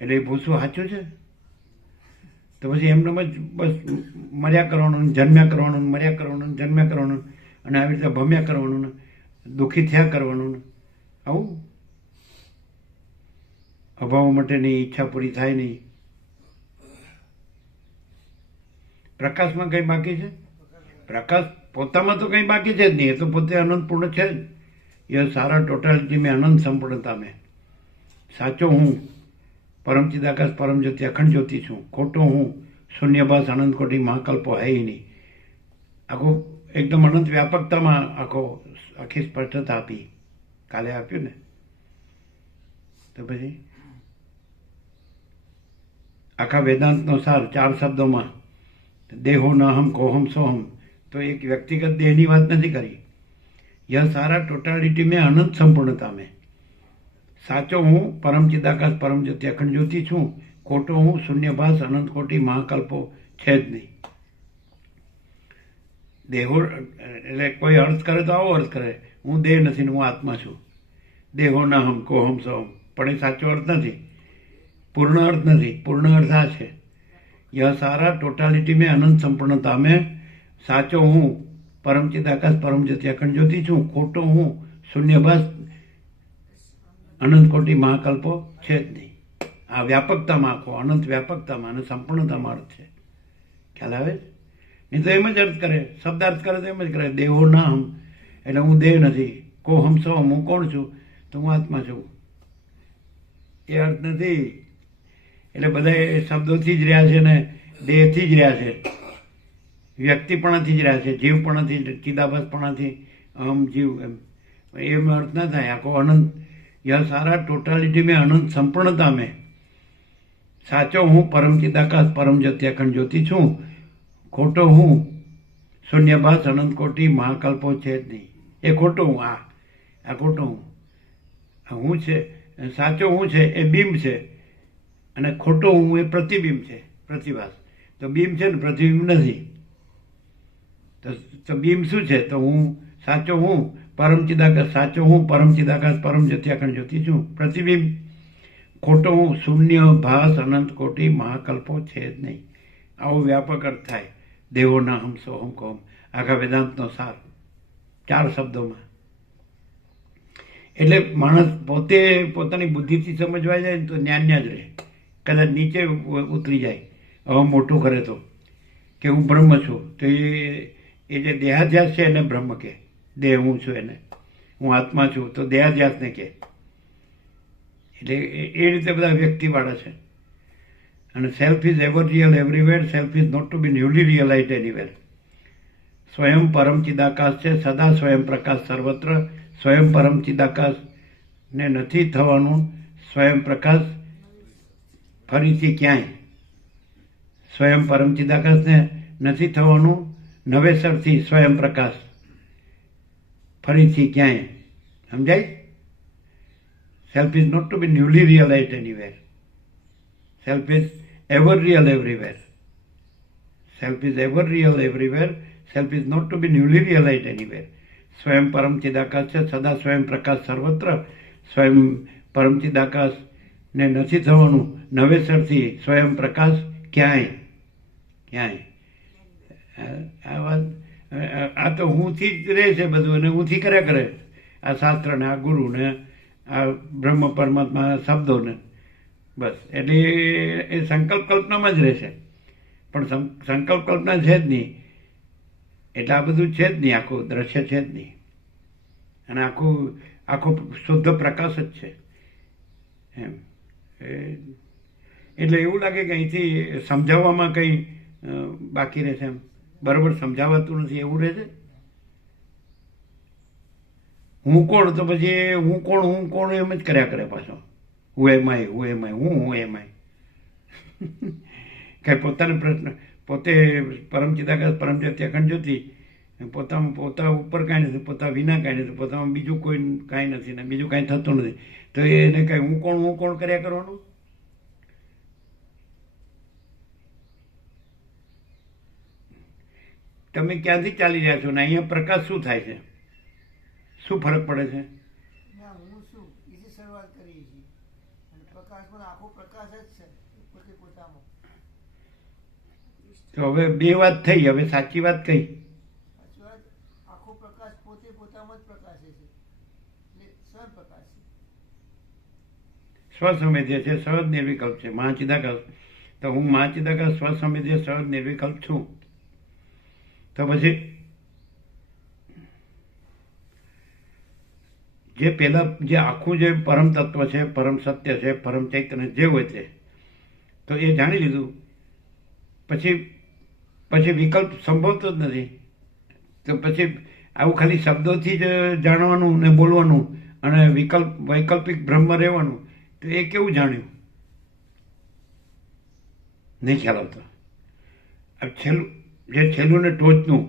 એટલે એ ભૂસું સાચું છે? તો પછી એમને જ બસ મર્યા કરવાનું, જન્મ્યા કરવાનું, મર્યા કરવાનું, જન્મ્યા કરવાનું, અને આવી રીતે ભમ્યા કરવાનું, દુઃખી થયા કરવાનું. આવું અભાવ માટેની ઈચ્છા પૂરી થાય નહીં. પ્રકાશમાં કંઈ બાકી છે? પ્રકાશ પોતામાં તો કંઈ બાકી છે જ નહીં. એ તો પોતે અનંતપૂર્ણ છે જ. એ સારા ટોટાલિટી મેં, અનંત સંપૂર્ણતા મેં, સાચો હું, પરમ ચિદાકાશ પરમ જ્યોતિ અખંડ જ્યોતિ છું, ખોટો હું, શૂન્યભાસ અનંત કોટી મહાકલ્પો હૈ નહીં. આખો એકદમ અનંત વ્યાપકતામાં આખી સ્પષ્ટતા આપી, કાલે આપ્યું ને. તો પછી આખા વેદાંતનો સાર 4 શબ્દોમાં, દેહો ન હમ કોહમ સોહમ, તો એક વ્યક્તિગત દેહની વાત નથી કરી. यह सारा टोटालिटी में अनंत संपूर्णता में साचो हूँ परम चिदाकाश परम ज्योति अखंड ज्योति छूँ, खोटो हूँ शून्यभास अनंत कोटि महाकल्पो है ज नहीं. देहो એટલે કોઈ અર્થ કરે તો આવો અર્થ કરે, હું દેહ નથી ને હું આત્મા છું. દેહો ના હમ કોહમ સોહમ, પણ એ સાચો અર્થ નથી, પૂર્ણ અર્થ નથી. પૂર્ણ અર્થ આ છે, यह सारा टोटालिटी में अनंत संपूर्णता में साचो हूँ परम चिदाकाश परम ज्योति अखंड ज्योति छूँ, खोटो हूँ शून्यभास अनंत कोटि महाकल्पो है ज नहीं. आ व्यापकताમાં આખો અનંત વ્યાપકતામાં અને સંપૂર્ણતામાં અર્થ છે. ખ્યાલ આવે? નહીં તો એમ જ અર્થ કરે, શબ્દાર્થ કરે તો એમ જ કરે, દેહો ના હમ એટલે હું દેહ નથી, કો હમ સો હું કોણ છું, તો હું આત્મા છું. એ અર્થ નથી. એટલે બધા એ શબ્દોથી જ રહ્યા છે ને દેહથી જ રહ્યા છે, વ્યક્તિપણાથી જ રહ્યા છે, જીવપણાથી, ચિદાભાસપણાથી, અહમ જીવ એમ અર્થ ના થાય. આખો અનંત, यह सारा टोटालिटी में अनंत संपूर्णता में साचो हूँ परम चिदाकाश परम ज्योति अखंड ज्योति छूँ, खोटो हूँ शून्यभास अनंत कोटि महाकल्पो है ज नहीं. એ ખોટો હું, આ ખોટો હું. હું છે સાચો હું છે એ બિંબ છે, અને ખોટો હું એ પ્રતિબિંબ છે, પ્રતિભાસ. તો બિંબ છે ને પ્રતિબિંબ નથી. તો બિંબ શું છે? તો હું સાચો હું परम चिदाकाश, साचो हूँ परम चिदाकाश परम ज्योति अखंड ज्योति छूँ, प्रतिबिंब. खोटो हूँ शून्य भास अनंत कोटि महाकल्पो है ज नहीं. आओ व्यापक अर्थ थाय. देहो ना हम सोहम कोहम, आखा वेदांतनो सार 4 શબ્દોમાં. એટલે માણસ પોતે પોતાની બુદ્ધિથી સમજવા જાય ને તો ન્યા જ રહે, કદાચ નીચે ઉતરી જાય, હવે મોટું કરે તો કે હું બ્રહ્મ છું, તો એ જે દેહાધ્યાસ છે એને બ્રહ્મ કહે. દેહ હું છું એને, હું આત્મા છું, તો દેહાધ્યાસને કહે. એટલે એ રીતે બધા વ્યક્તિવાળા છે. અને self is ever real everywhere, self is not to be newly realised anywhere. સ્વયં પરમ ચિદાકાશ છે, સદા સ્વયં પ્રકાશ સર્વત્ર. સ્વયં પરમ ચિદાકાશને નથી થવાનું સ્વયં પ્રકાશ ફરીથી ક્યાંય. સ્વયં પરમ ચિદાકાશને નથી થવાનું નવેસરથી સ્વયં પ્રકાશ ફરીથી ક્યાંય. સમજાય? Self is not to be newly realised anywhere. Self is ever real everywhere. Self is ever real everywhere. Self is not to be newly realised anywhere. સ્વયં પરમ ચિદાકાશ છે, સદા સ્વયં પ્રકાશ સર્વત્ર. સ્વયં પરમ ચિદાકાશને નથી થવાનું નવેસરથી સ્વયં પ્રકાશ ક્યાંય. ક્યાંય આ વાત, આ તો હુંથી જ રહે છે બધું, અને હુંથી કર્યા કરે આ શાસ્ત્ર ને આ ગુરુ ને આ બ્રહ્મ પરમાત્મા શબ્દોને. બસ એટલે એ સંકલ્પ કલ્પનામાં જ રહેશે, પણ સંકલ્પ કલ્પના છે જ નહીં. એટલે આ બધું છે જ નહીં, આખું દ્રશ્ય છે જ નહીં, અને આખો શુદ્ધ પ્રકાશ જ છે એમ. એટલે એવું લાગે કે અહીંથી સમજાવવામાં કંઈ બાકી રહેશે, એમ બરાબર સમજાવાતું નથી એવું રહે છે. હું કોણ, તો પછી હું કોણ એમ જ કર્યા કરે પાછો. હું એમાય હું એમાય કઈ પોતાનો પ્રશ્ન, પોતે પરમ ચિદાકાશ પરમ જ્યોતિ અખંડ જ્યોતિ, પોતા ઉપર કાંઈ નથી, પોતા વિના કાંઈ નથી, પોતામાં બીજું કોઈ કાંઈ નથી ને બીજું કાંઈ થતું નથી, તો એને કાંઈ હું કોણ કર્યા કરવાનું. તમે ક્યાંથી ચાલી રહ્યા છો ને અહીંયા પ્રકાશ શું થાય છે, શું ફરક પડે છે? હું છું એથી શરૂઆત કરીએ છીએ, અને પ્રકાશ પણ આખો પ્રકાશ જ છે પોતે પોતામાં. તો હવે 2 વાત થઈ, હવે સાચી વાત કઈ? સાચી વાત, આખો પ્રકાશ પોતે પોતામાં જ પ્રકાશે છે, એટલે સ્વપ્રકાશ છે, સ્વસંવેદ્ય છે, સહજ નિર્વિકલ્પ છે, મહાચિદાકાશ. તો હું મહાચિદાકાશ સ્વસંવેદ્ય સહજ નિર્વિકલ્પ છું. તો પછી જે પહેલાં જે આખું જે પરમ તત્વ છે, પરમ સત્ય છે, પરમ ચૈતન્ય જે હોય તે, તો એ જાણી લીધું પછી વિકલ્પ સંભવતો જ નથી. તો પછી આવું ખાલી શબ્દોથી જ જાણવાનું ને બોલવાનું અને વૈકલ્પિક બ્રહ્મ રહેવાનું, તો એ કેવું જાણ્યું? નહીં ખ્યાલ આવતો. છેલ્લું ને ટોચનું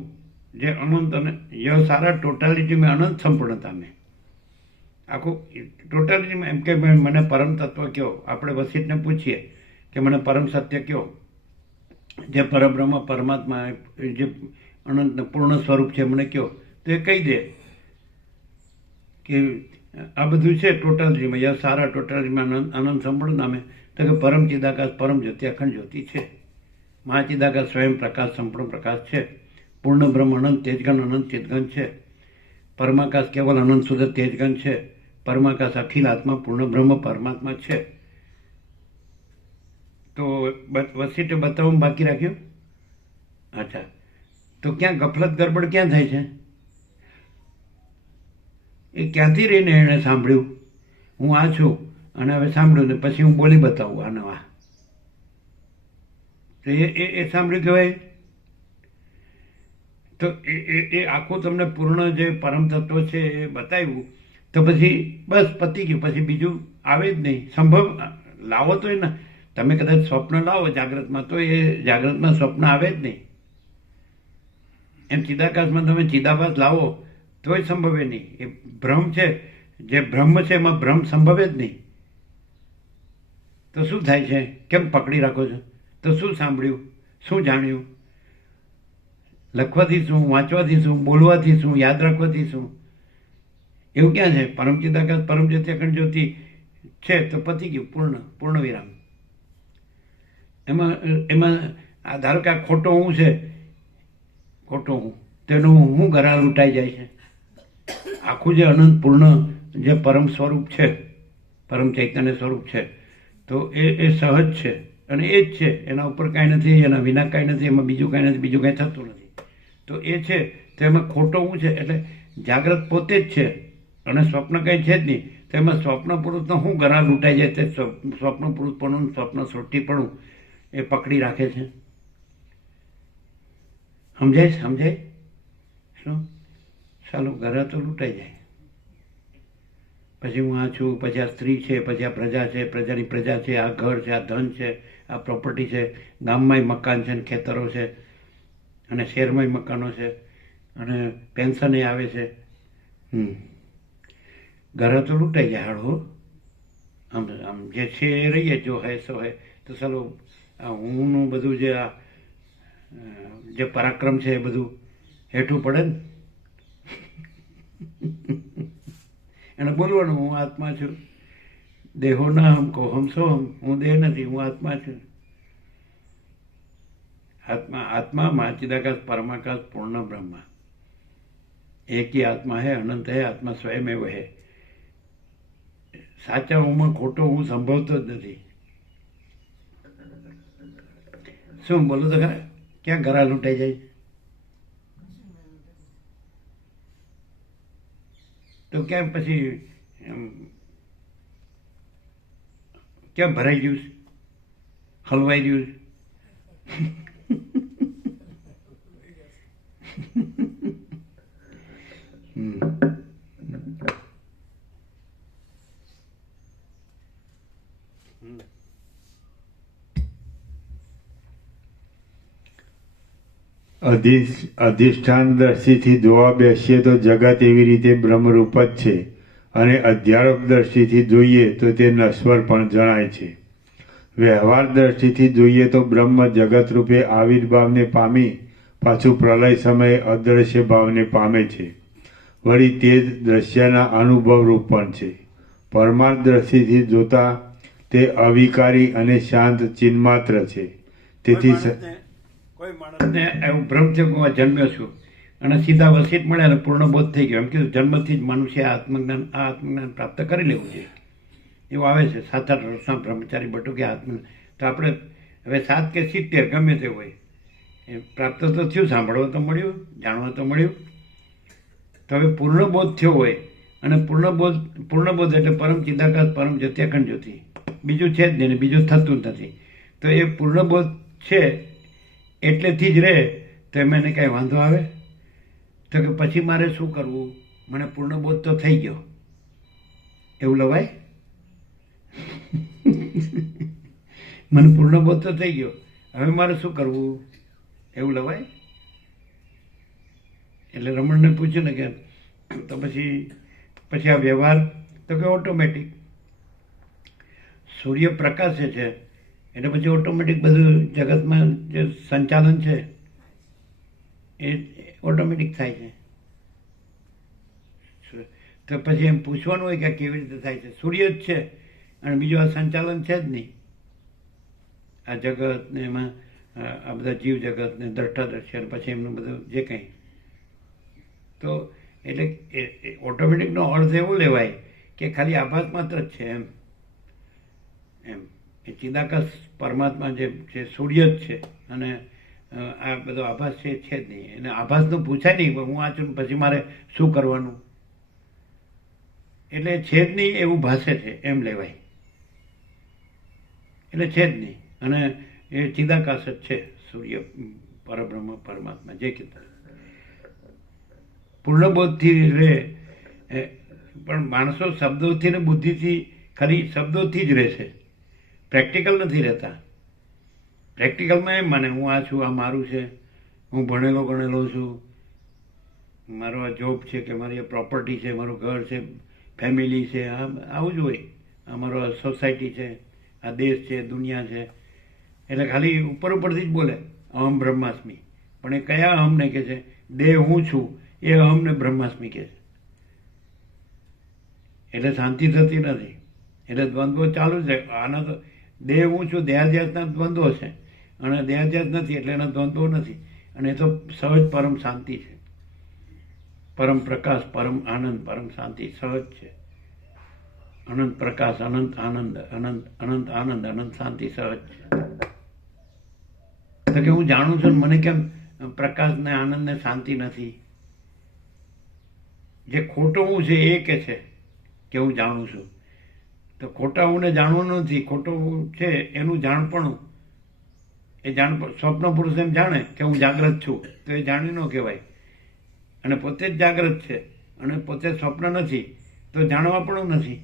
જે અનંત અને ય સારા ટોટાલિટીમાં અનંત સંપૂર્ણતાને આખું ટોટાલિટીમાં એમ કે મને પરમ તત્વ કયો, આપણે વસિષ્ઠને પૂછીએ કે મને પરમ સત્ય કયો, જે પરબ્રહ્મ પરમાત્મા જે અનંત પૂર્ણ સ્વરૂપ છે મને કયો, તો એ કહી દે કે આ બધું છે ટોટાલિટીમાં ય સારા ટોટાલિટીમાં અનંત સંપૂર્ણતામે, તો કે પરમ ચિદાકાશ પરમ જ્યોતિ અખંડ જ્યોતિ છે, મહાચિદાકાશ સ્વયં પ્રકાશ સંપૂર્ણ પ્રકાશ છે, પૂર્ણ બ્રહ્મ અનંત તેજગન અનંત ચિદગન છે, પરમાકાશ કેવલ અનંત શુદ્ધ તેજગન છે, પરમાકાશ અખિલ આત્મા પૂર્ણ બ્રહ્મ પરમાત્મા છે. તો વસિષ્ઠે બતાવવાનું બાકી રાખ્યું. અચ્છા, તો ક્યાં ગફલત ગડબડ ક્યાં થાય છે? એ ક્યાંથી રહીને એણે સાંભળ્યું હું આ છું અને હવે સાંભળ્યું ને પછી હું બોલી બતાવું આ નવા, તો એ સાંભળ્યું કહેવાય. તો એ આખું તમને પૂર્ણ જે પરમ તત્વ છે એ બતાવ્યું, તો પછી બસ પતી ગયું. પછી બીજું આવે જ નહીં. સંભવ લાવો તો ને તમે કદાચ સ્વપ્ન લાવો જાગ્રતમાં, તો એ જાગ્રતમાં સ્વપ્ન આવે જ નહીં. એમ ચિદાકાશમાં તમે ચિદાભાસ લાવો તોય સંભવે નહીં. એ ભ્રમ છે, જે બ્રહ્મ છે એમાં ભ્રમ સંભવે જ નહીં. તો શું થાય છે? કેમ પકડી રાખો છો? તો શું સાંભળ્યું, શું જાણ્યું? લખવાથી શું, વાંચવાથી શું, બોલવાથી શું, યાદ રાખવાથી શું? એવું ક્યાં છે? પરમ ચિદાકાશ પરમ જ્યોતિ અખંડ જ્યોતિ છે તો પતી ગયું, પૂર્ણ વિરામ. એમાં આ ધારો કે આ ખોટો હું છે, ખોટો હું, તેનું હું ગરા લૂંટાઈ જાય છે. આખું જે અનંત પૂર્ણ જે પરમ સ્વરૂપ છે, પરમ ચૈતન્ય સ્વરૂપ છે, તો એ સહજ છે અને એ જ છે. એના ઉપર કાંઈ નથી, એના વિના કાંઈ નથી, એમાં બીજું કાંઈ નથી, બીજું કાંઈ થતું નથી. તો એ છે, તો એમાં ખોટો હું છે. એટલે જાગ્રત પોતે જ છે અને સ્વપ્ન કંઈ છે જ નહીં. તો એમાં સ્વપ્ન પુરુષનો શું ગરા લૂંટાઈ જાય તે સ્વપ્ન પુરુષપણું, સ્વપ્ન સૃષ્ટિપણું એ પકડી રાખે છે. સમજાય? શું સાલું ગરા તો લૂંટાઈ જાય. પછી હું આ છું, પછી આ સ્ત્રી છે, પછી આ પ્રજા છે, પ્રજાની પ્રજા છે, આ ઘર છે, આ ધન છે, આ પ્રોપર્ટી છે, ગામમાંય મકાન છે ને ખેતરો છે અને શહેરમાંય મકાનો છે અને પેન્શન આવે છે. ઘર તો લૂંટાઈ જાય હાડો. આમ જે છે એ રહીએ, જો હે સો હે. તો ચાલો આ હુંનું બધું જે પરાક્રમ છે એ બધું હેઠું પડે ને. એને બોલવાનું હું આત્મા છું, દેહો ના હમ કહો હમ સો હમ, હું દેહ નથી, હું આત્મા છું. આત્મા મહાચિદાકાશ પરમાકાશ પૂર્ણ બ્રહ્મ એક ही आत्मा है, अनंत है, आत्मा स्वयं एव है. સાચા હુંમાં ખોટો હું સંભવતો જ નથી. શું બોલો તો ખરા? ક્યાં ગરા લૂંટાઈ જાય? તો કેમ પછી કેમ ભરાઈ ગયું, હલવાઈ ગયું? અધિષ્ઠાન દ્રષ્ટિથી જોવા બેસીએ તો જગત એવી રીતે બ્રહ્મરૂપ જ છે અને અધ્યારોપ દ્રષ્ટિથી જોઈએ તો તે નશ્વર પણ જણાય છે. વ્યવહાર દ્રષ્ટિથી જોઈએ તો બ્રહ્મ જગત રૂપે આવિર્ભાવને પામી પાછું પ્રલય સમયે અદ્રશ્ય ભાવને પામે છે. વળી તે જ દ્રશ્યના અનુભવ રૂપ પણ છે. પરમાર્થ દ્રષ્ટિથી જોતા તે અવિકારી અને શાંત ચિન્માત્ર છે. તેથી કોઈ માણસને એવું ભ્રમ છે કે હું જન્મ્યો છું અને સીધા વસિત મળ્યા અને પૂર્ણ બોધ થઈ ગયો. એમ કીધું જન્મથી જ મનુષ્ય આત્મજ્ઞાન પ્રાપ્ત કરી લેવું જોઈએ. એવું આવે છે 7-8 વર્ષના બ્રહ્મચારી બટુ કે આત્મજ્ઞાન. તો આપણે હવે 7 કે 70 ગમે તે હોય એ પ્રાપ્ત તો થયું, સાંભળવા તો મળ્યું, જાણવા તો મળ્યું. તો હવે પૂર્ણ બોધ થયો હોય અને પૂર્ણબોધ એટલે પરમ ચિદાકાશ પરમ જ્યોતિ અખંડ જ્યોતિ, બીજું છે જ નહીં, બીજું થતું જ નથી. તો એ પૂર્ણબોધ છે એટલેથી જ રહે, તો એમાં એને કાંઈ વાંધો આવે? તો કે પછી મારે શું કરવું? મને પૂર્ણબોધ તો થઈ ગયો, એવું લવાય? મને પૂર્ણબોધ તો થઈ ગયો, હવે મારે શું કરવું? એવું લવાય? એટલે રમણને પૂછ્યું ને કે તો પછી આ વ્યવહાર, તો કે ઓટોમેટિક સૂર્ય પ્રકાશે છે એટલે પછી ઓટોમેટિક બધું જગતમાં જે સંચાલન છે એ ઓટોમેટિક થાય છે. તો પછી એમ પૂછવાનું હોય કે આ કેવી રીતે થાય છે? સૂર્ય જ છે અને બીજું આ સંચાલન છે જ નહીં. આ જગત ને એમાં આ બધા જીવ જગત ને દ્રષ્ટાદર્શી અને પછી એમનું બધું જે કંઈ, તો એટલે ઓટોમેટિકનો અર્થ એવો લેવાય કે ખાલી આભાસ માત્ર જ છે એમ. એ ચિદાકાશ પરમાત્મા જે છે સૂર્ય જ છે અને આ બધો આભાસ છે જ નહીં. એને આભાસનું પૂછાય નહીં હું આ છું પછી મારે શું કરવાનું, એટલે છે જ નહીં એવું ભાષે છે એમ લેવાય. એટલે છે જ નહીં અને એ ચિદાકાશ જ છે સૂર્ય પરબ્રહ્મ પરમાત્મા જે કીધું. પૂર્ણબોધથી રહે, પણ માણસો શબ્દોથી ને બુદ્ધિથી ખાલી શબ્દોથી જ રહેશે, પ્રેક્ટિકલ નથી રહેતા. પ્રેક્ટિકલમાં એમ માને હું આ છું, આ મારું છે, હું ભણેલો ગણેલો છું, મારો આ જોબ છે કે મારી આ પ્રોપર્ટી છે, મારું ઘર છે, ફેમિલી છે, આવું જ હોય. અમારો આ સોસાયટી છે, આ દેશ છે, દુનિયા છે. એટલે ખાલી ઉપરથી જ બોલે અહમ બ્રહ્માસ્મિ, પણ એ કયા અહમને કહે છે? દેહ હું છું એ અહમને બ્રહ્માસ્મિ કહે છે. એટલે શાંતિ થતી નથી, એટલે દ્વંદ્વો ચાલુ છે. આના તો દેહ હું છું દેહાધ્યાસના દ્વંદ્વો છે અને દેહાધ્યાસ નથી એટલે એના દ્વંદ્વો નથી. અને એ તો સહજ પરમ શાંતિ છે, પરમ પ્રકાશ, પરમ આનંદ, પરમ શાંતિ સહજ છે. અનંત પ્રકાશ, અનંત આનંદ, અનંત આનંદ, અનંત શાંતિ સહજ છે. તો કે હું જાણું છું મને કેમ પ્રકાશ ને આનંદ ને શાંતિ નથી? જે ખોટો હું છે એ કે છે કે હું જાણું છું. તો ખોટા હું ને જાણવાનું નથી, ખોટું છે એનું જાણપણું. એ સ્વપ્ન પુરુષ એમ જાણે કે હું જાગ્રત છું તો એ જાણી ન કહેવાય. અને પોતે જ જાગ્રત છે અને પોતે સ્વપ્ન નથી તો જાણવા પણ નથી.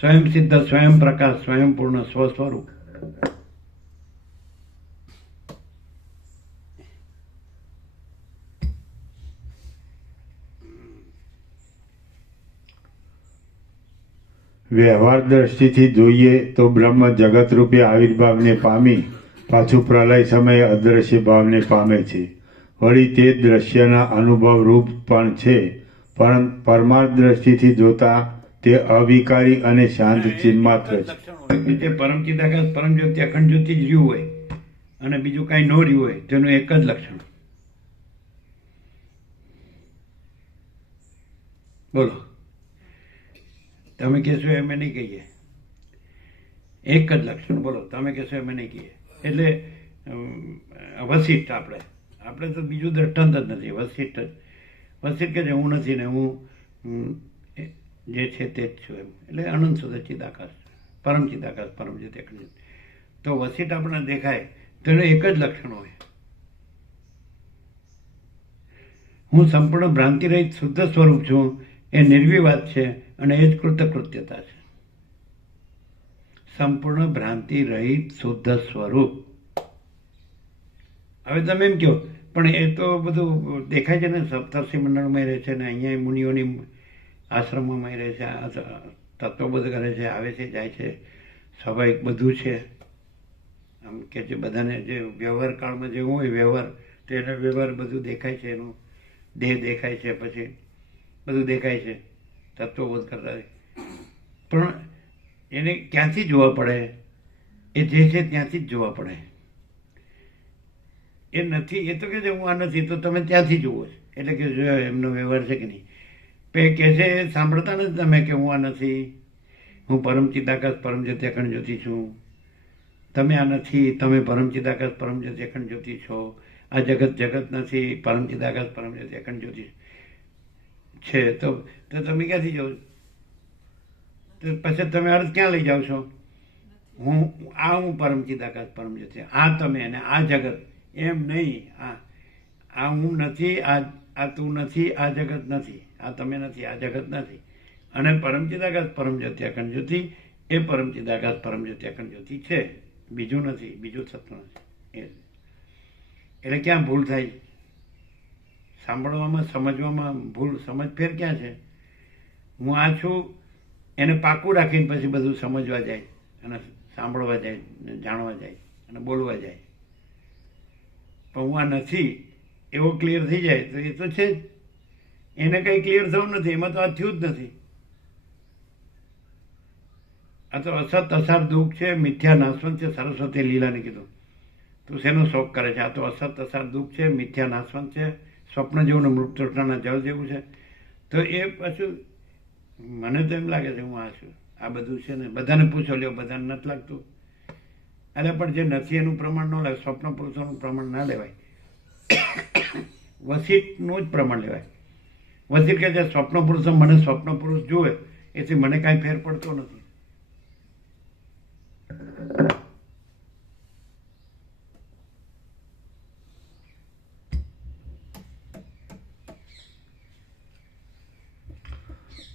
સ્વયં સિદ્ધ, સ્વયં પ્રકાશ, સ્વયં પૂર્ણ સ્વ સ્વરૂપ. વ્યવહાર દ્રષ્ટિથી જોઈએ તો બ્રહ્મ જગત રૂપે આવિર્ભાવને પામી પાછું પ્રલય સમયે અદ્રશ્ય ભાવને પામે છે. વળી તે દ્રશ્યના અનુભવ રૂપ પણ છે, પરંતુ પરમાર્થ દ્રષ્ટિથી જોતા તે અવિકારી અને શાંત ચિન્માત્ર છે. તે પરમ ચિદાકાશ પરમ જ્યોતિ અખંડ જ્યોતિ જ રહ્યું હોય અને બીજું કાંઈ ન રહ્યું હોય તેનું એક જ લક્ષણ. બોલો, તમે કહેશો એમ નહીં કહીએ, એક જ લક્ષણ. બોલો, તમે કહેશો એમ નહીં કહીએ. એટલે વશિષ્ઠ આપણે તો બીજું દ્રષ્ટાંત જ નથી. વશિષ્ઠ કે હું નથી ને હું જે છે તે જ છું એમ. એટલે અનંત સુધી ચિદાકાશ, પરમ ચિદાકાશ, પરમ જ્યોતિ અખંડ જ્યોતિ. તો વશિષ્ઠ આપણને દેખાય તો એનું એક જ લક્ષણ હોય, હું સંપૂર્ણ ભ્રાંતિ રહિત શુદ્ધ સ્વરૂપ છું. એ નિર્વિવાદ છે અને એ જ કૃતકૃત્યતા છે. સંપૂર્ણ ભ્રાંતિ રહિત શુદ્ધ સ્વરૂપ. હવે તમે એમ કહો પણ એ તો બધું દેખાય છે ને, સપ્તર્ષિ મંડળમાં રહે છે ને અહીંયા મુનિઓની આશ્રમોમાં રહે છે, તત્વબોધ કરે છે, આવે છે જાય છે, સ્વાભાવિક બધું છે. આમ કે જે બધાને જે વ્યવહાર કાળમાં જે હોય વ્યવહાર, તો એને વ્યવહાર બધું દેખાય છે, એનું દેહ દેખાય છે, પછી બધું દેખાય છે તત્વબોધ કરતા. પણ એને ક્યાંથી જોવા પડે? એ જે છે ત્યાંથી જ જોવા પડે. એ નથી, એ તો કે હું આ નથી તો તમે ત્યાંથી જુઓ છો. એટલે કે જો એમનો વ્યવહાર છે કે નહીં, કે છે સાંભળતા નથી તમે કે હું આ નથી, હું પરમ ચિદાકાશ પરમ જ્યોતિ અખંડ જ્યોતિ છું. તમે આ નથી, તમે પરમ ચિદાકાશ પરમ જ્યોતિ અખંડ જ્યોતિ છો. આ જગત જગત નથી, પરમ ચિદાકાશ પરમ જ્યોતિ અખંડ જ્યોતિ. છે તો તમે ક્યાંથી જાઓ છો? તો પછી તમે અર્થ ક્યાં લઈ જાઓ છો? હું પરમચિદાકાશ પરમ જ્યોતિ, આ તમે અને આ જગત, એમ નહીં. આ હું નથી, આ તું નથી, આ જગત નથી, આ તમે નથી, આ જગત નથી. અને પરમચિદાકાશ પરમ જ્યોતિ અખંડ જ્યોતિ એ પરમચિદાકાશ પરમ જ્યોતિ અખંડ જ્યોતિ છે, બીજું નથી, બીજું સત્ય નથી. એટલે ક્યાં ભૂલ થાય? સાંભળવામાં સમજવામાં ભૂલ, સમજફેર ક્યાં છે? હું આ છું એને પાકું રાખીને પછી બધું સમજવા જાય અને સાંભળવા જાય, જાણવા જાય અને બોલવા જાય. પણ હું આ નથી એવો ક્લિયર થઈ જાય તો એ તો છે જ. એને કંઈ ક્લિયર થવું નથી, એમાં તો આ થયું જ નથી. આ તો અસત અસાર દુઃખ છે, મિથ્યા નાશવંત છે. સરસ્વતી લીલાને કીધું તું શેનો શોખ કરે છે? આ તો અસત અસાર દુઃખ છે, મિથ્યા નાશવંત છે, સ્વપ્ન જેવું ને મૃત તૃષ્ણાના જળ જેવું છે. તો એ પાછું મને તો એમ લાગે છે હું આ છું. આ બધું છે ને, બધાને પૂછો લ્યો, બધાને નથી લાગતું. અરે પણ જે નથી એનું પ્રમાણ ન લેવાય, સ્વપ્ન પુરુષોનું પ્રમાણ ના લેવાય, વસિતનું જ પ્રમાણ લેવાય. વસિત કે જે સ્વપ્ન પુરુષો મને સ્વપ્ન પુરુષ જુએ એથી મને કાંઈ ફેર પડતો નથી.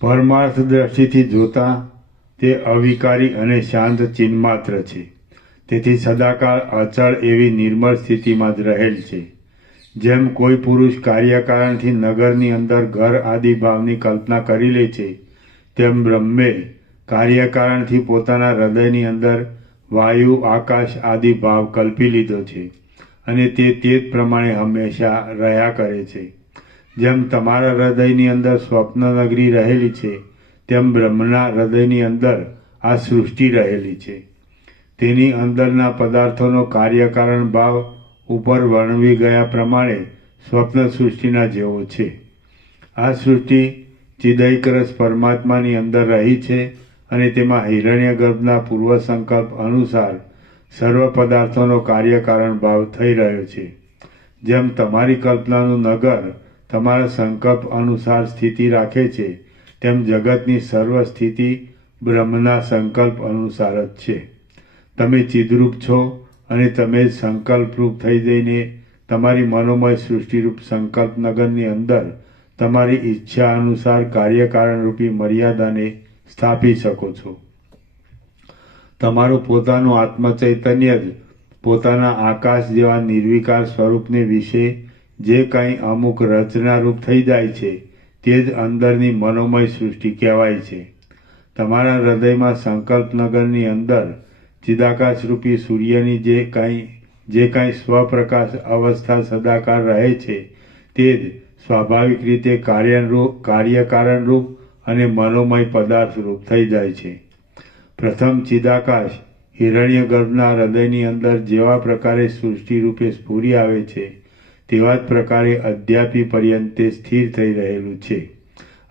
પરમાર્થ દ્રષ્ટિથી જોતા તે અવિકારી અને શાંત ચિન્માત્ર છે. તેથી સદાકાળ અચળ એવી નિર્મળ સ્થિતિમાં જ રહેલ છે. જેમ કોઈ પુરુષ કાર્યકારણથી નગરની અંદર ઘર આદિ ભાવની કલ્પના કરી લે છે, તેમ બ્રહ્મે કાર્યકારણથી પોતાના હૃદયની અંદર વાયુ, આકાશ આદિ ભાવ કલ્પી લીધો છે અને તે જ પ્રમાણે હંમેશા રહ્યા કરે છે. જેમ તમારા હૃદયની અંદર સ્વપ્ન નગરી રહેલી છે, તેમ બ્રહ્મના હૃદયની અંદર આ સૃષ્ટિ રહેલી છે. તેની અંદરના પદાર્થોનો કાર્યકારણ ભાવ ઉપર વર્ણવી ગયા પ્રમાણે સ્વપ્ન સૃષ્ટિના જેવો છે. આ સૃષ્ટિ ચિદૈકરસ પરમાત્માની અંદર રહી છે અને તેમાં હિરણ્ય ગર્ભના પૂર્વ સંકલ્પ અનુસાર સર્વ પદાર્થોનો કાર્યકારણ ભાવ થઈ રહ્યો છે. જેમ તમારી કલ્પનાનું નગર તમારા સંકલ્પ અનુસાર સ્થિતિ રાખે છે, તેમ જગતની સર્વ સ્થિતિ બ્રહ્મના સંકલ્પ અનુસાર જ છે. તમે ચિદરૂપ છો અને તમે જ સંકલ્પરૂપ થઈ જઈને તમારી મનોમય સૃષ્ટિરૂપ સંકલ્પ નગરની અંદર તમારી ઈચ્છા અનુસાર કાર્યકારણરૂપી મર્યાદાને સ્થાપી શકો છો. તમારું પોતાનું આત્મચૈતન્ય જ પોતાના આકાશ જેવા નિર્વિકાર સ્વરૂપને વિશે જે કંઈ અમુક રચનારૂપ થઈ જાય છે તે જ અંદરની મનોમય સૃષ્ટિ કહેવાય છે. તમારા હૃદયમાં સંકલ્પ નગરની અંદર ચિદાકાશરૂપી સૂર્યની જે કાંઈ સ્વપ્રકાશ અવસ્થા સદાકાળ રહે છે તે જ સ્વાભાવિક રીતે કાર્યકારણરૂપ અને મનોમય પદાર્થરૂપ થઈ જાય છે. પ્રથમ ચિદાકાશ હિરણ્ય ગર્ભના હૃદયની અંદર જેવા પ્રકારે સૃષ્ટિ રૂપે સ્ફુરી આવે છે, તેવા જ પ્રકારે અદ્યાપી પર્યંતે સ્થિર થઈ રહેલું છે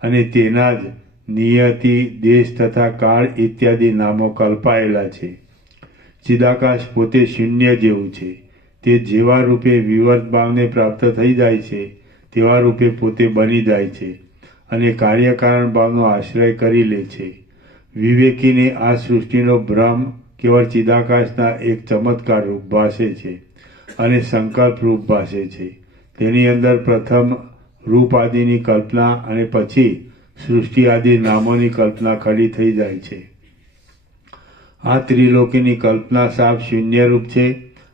અને તેના જ નિયતિ, દેશ તથા કાળ ઇત્યાદિ નામો કલ્પાયેલા છે. ચિદાકાશ પોતે શૂન્ય જેવું છે. તે જેવા રૂપે વિવર્ત ભાવને પ્રાપ્ત થઈ જાય છે તેવા રૂપે પોતે બની જાય છે અને કાર્યકારણ ભાવનો આશ્રય કરી લે છે. વિવેકીને આ સૃષ્ટિનો ભ્રમ કેવળ ચિદાકાશના એક ચમત્કાર રૂપ ભાસે છે અને સંકલ્પ રૂપ ભાસે છે. તેની અંદર પ્રથમ રૂપ આદિની કલ્પના અને પછી સૃષ્ટિ આદિ નામોની કલ્પના ખડી થઈ જાય છે. આ ત્રિલોકીની કલ્પના સાપ શૂન્યરૂપ છે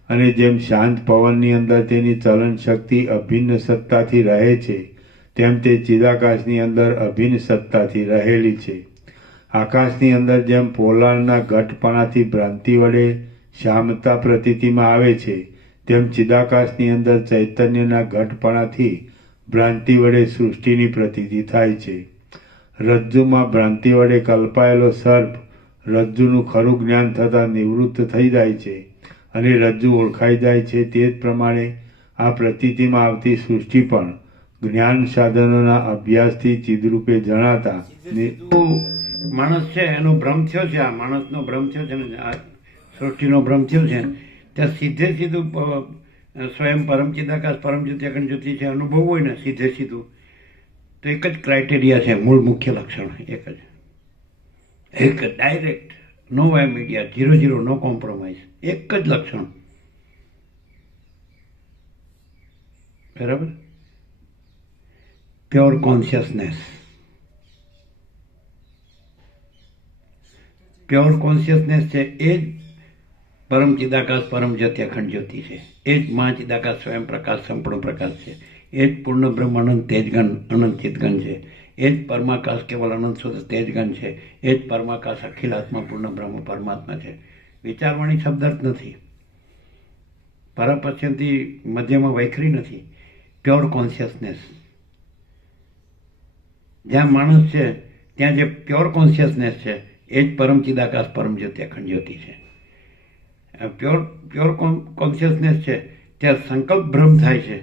અને જેમ શાંત પવનની અંદર તેની ચલન શક્તિ અભિન્ન સત્તાથી રહે છે, તેમ તે ચિદાકાશની અંદર અભિન્ન સત્તાથી રહેલી છે. આકાશની અંદર જેમ પોલાણના ઘટપણાથી ભ્રાંતિ વડે શ્યામતા પ્રતીતિમાં આવે છે, તેમ ચિદાકાશની અંદર ચૈતન્યના ઘટપણાથી ભ્રાંતિ વડે સૃષ્ટિની પ્રતીતિ થાય છે. રજ્જુમાં ભ્રાંતિ વડે કલ્પાયેલો સર્પ રજ્જુનું ખરું જ્ઞાન થતાં નિવૃત્ત થઈ જાય છે અને રજ્જુ ઓળખાઈ જાય છે. તે જ પ્રમાણે આ પ્રતીતિમાં આવતી સૃષ્ટિ પણ જ્ઞાન સાધનોના અભ્યાસથી ચિદરૂપે જણાતા માણસ છે એનો ભ્રમ થયો છે, આ માણસનો ભ્રમ થયો છે ને આ સૃષ્ટિનો ભ્રમ થયો છે, ત્યાં સીધે સીધું સ્વયં પરમ ચિદાકાશ પરમ જ્યોતિ અખંડ જ્યોતિ છે અનુભવ હોય ને સીધે સીધું તો એક જ ક્રાઇટેરિયા છે, મૂળ મુખ્ય લક્ષણ એક જ ડાયરેક્ટ, નો વાય મીડિયા, 0 નો કોમ્પ્રોમાઇઝ, એક જ લક્ષણ. બરાબર? Pure consciousness. પ્યોર કોન્શિયસનેસ છે એ જ પરમ ચિદાકાશ પરમ જ્યોતિ અખંડ જ્યોતિ છે. એ જ મહા ચિદાકાશ સ્વયં પ્રકાશ સંપૂર્ણ પ્રકાશ છે. એ જ પૂર્ણ બ્રહ્મ અનંત તેજગન અનંત ચિતગન છે. એ જ પરમાકાશ કેવલ અનંત શુદ્ધ તેજગન છે. એ જ પરમાકાશ અખિલ આત્મા પૂર્ણ બ્રહ્મ પરમાત્મા છે. વિચારવાણી શબ્દાર્થ નથી, પરાપશ્યંતી મધ્યમાં વૈખરી નથી. Pure consciousness. જ્યાં માણસ છે ત્યાં જે પ્યોર કોન્શિયસનેસ છે એ જ પરમ ચિદાકાશ પરમ જ્યોતિ અખંડ જ્યોતિ છે. પ્યોર કોન્શિયસનેસ છે ત્યાં સંકલ્પ ભ્રમ થાય છે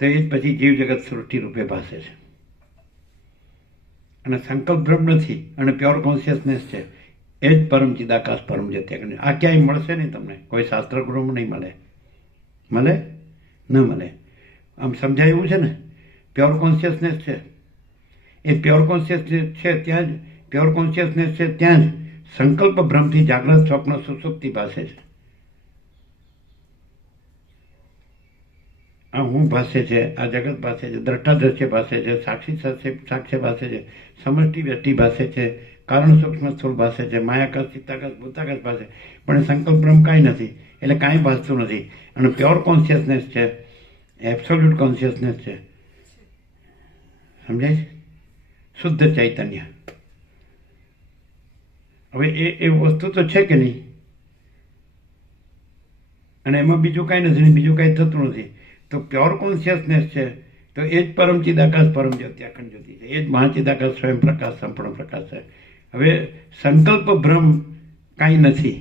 તો એ જ પછી જીવ જગત સૃષ્ટિ રૂપે ભાસે છે. અને સંકલ્પ ભ્રમ નથી અને પ્યોર કોન્શિયસનેસ છે એ જ પરમ ચિદાકાશ પરમ જ્યોતિ અખંડ. આ ક્યાંય મળશે નહીં તમને, કોઈ શાસ્ત્ર ગૃહમાં નહીં મળે. મળે? ન મળે. આમ સમજાય એવું છે ને? પ્યોર કોન્શિયસનેસ છે એ પ્યોર કોન્શિયસનેસ છે ત્યાં જ પ્યોર કોન્શિયસનેસ છે ત્યાં જ સંકલ્પ ભ્રમથી જાગ્રત સ્વપ્ન સુષુપ્તિ ભાસે છે. આ હું ભાસે છે, આ જગત ભાસે છે, દ્રષ્ટા દ્રશ્ય ભાસે છે, સાક્ષી ભાસે છે, સમષ્ટિ વ્યષ્ટિ ભાસે છે, કારણ સૂક્ષ્મ સ્થૂળ ભાસે છે, માયાકાશ ચિત્તાકાશ ભૂતાકાશ ભાસે, પણ એ સંકલ્પ ભ્રમ કાંઈ નથી, એટલે કાંઈ ભાસતું નથી. અને પ્યોર કોન્શિયસનેસ છે, એબ્સોલ્યુટ કોન્શિયસનેસ છે. સમજાય છે? શુદ્ધ ચૈતન્ય. હવે એ વસ્તુ તો છે કે નહીં? અને એમાં બીજું કાંઈ નથી, બીજું કાંઈ થતું નથી. તો પ્યોર કોન્શિયસનેસ છે તો એ જ પરમ ચિદાકાશ પરમ જ્યોતિ અખંડ જ્યોતિ છે. એ જ મહાચિદાકાશ સ્વયં પ્રકાશ સંપૂર્ણ પ્રકાશ છે. હવે સંકલ્પ ભ્રમ કાંઈ નથી,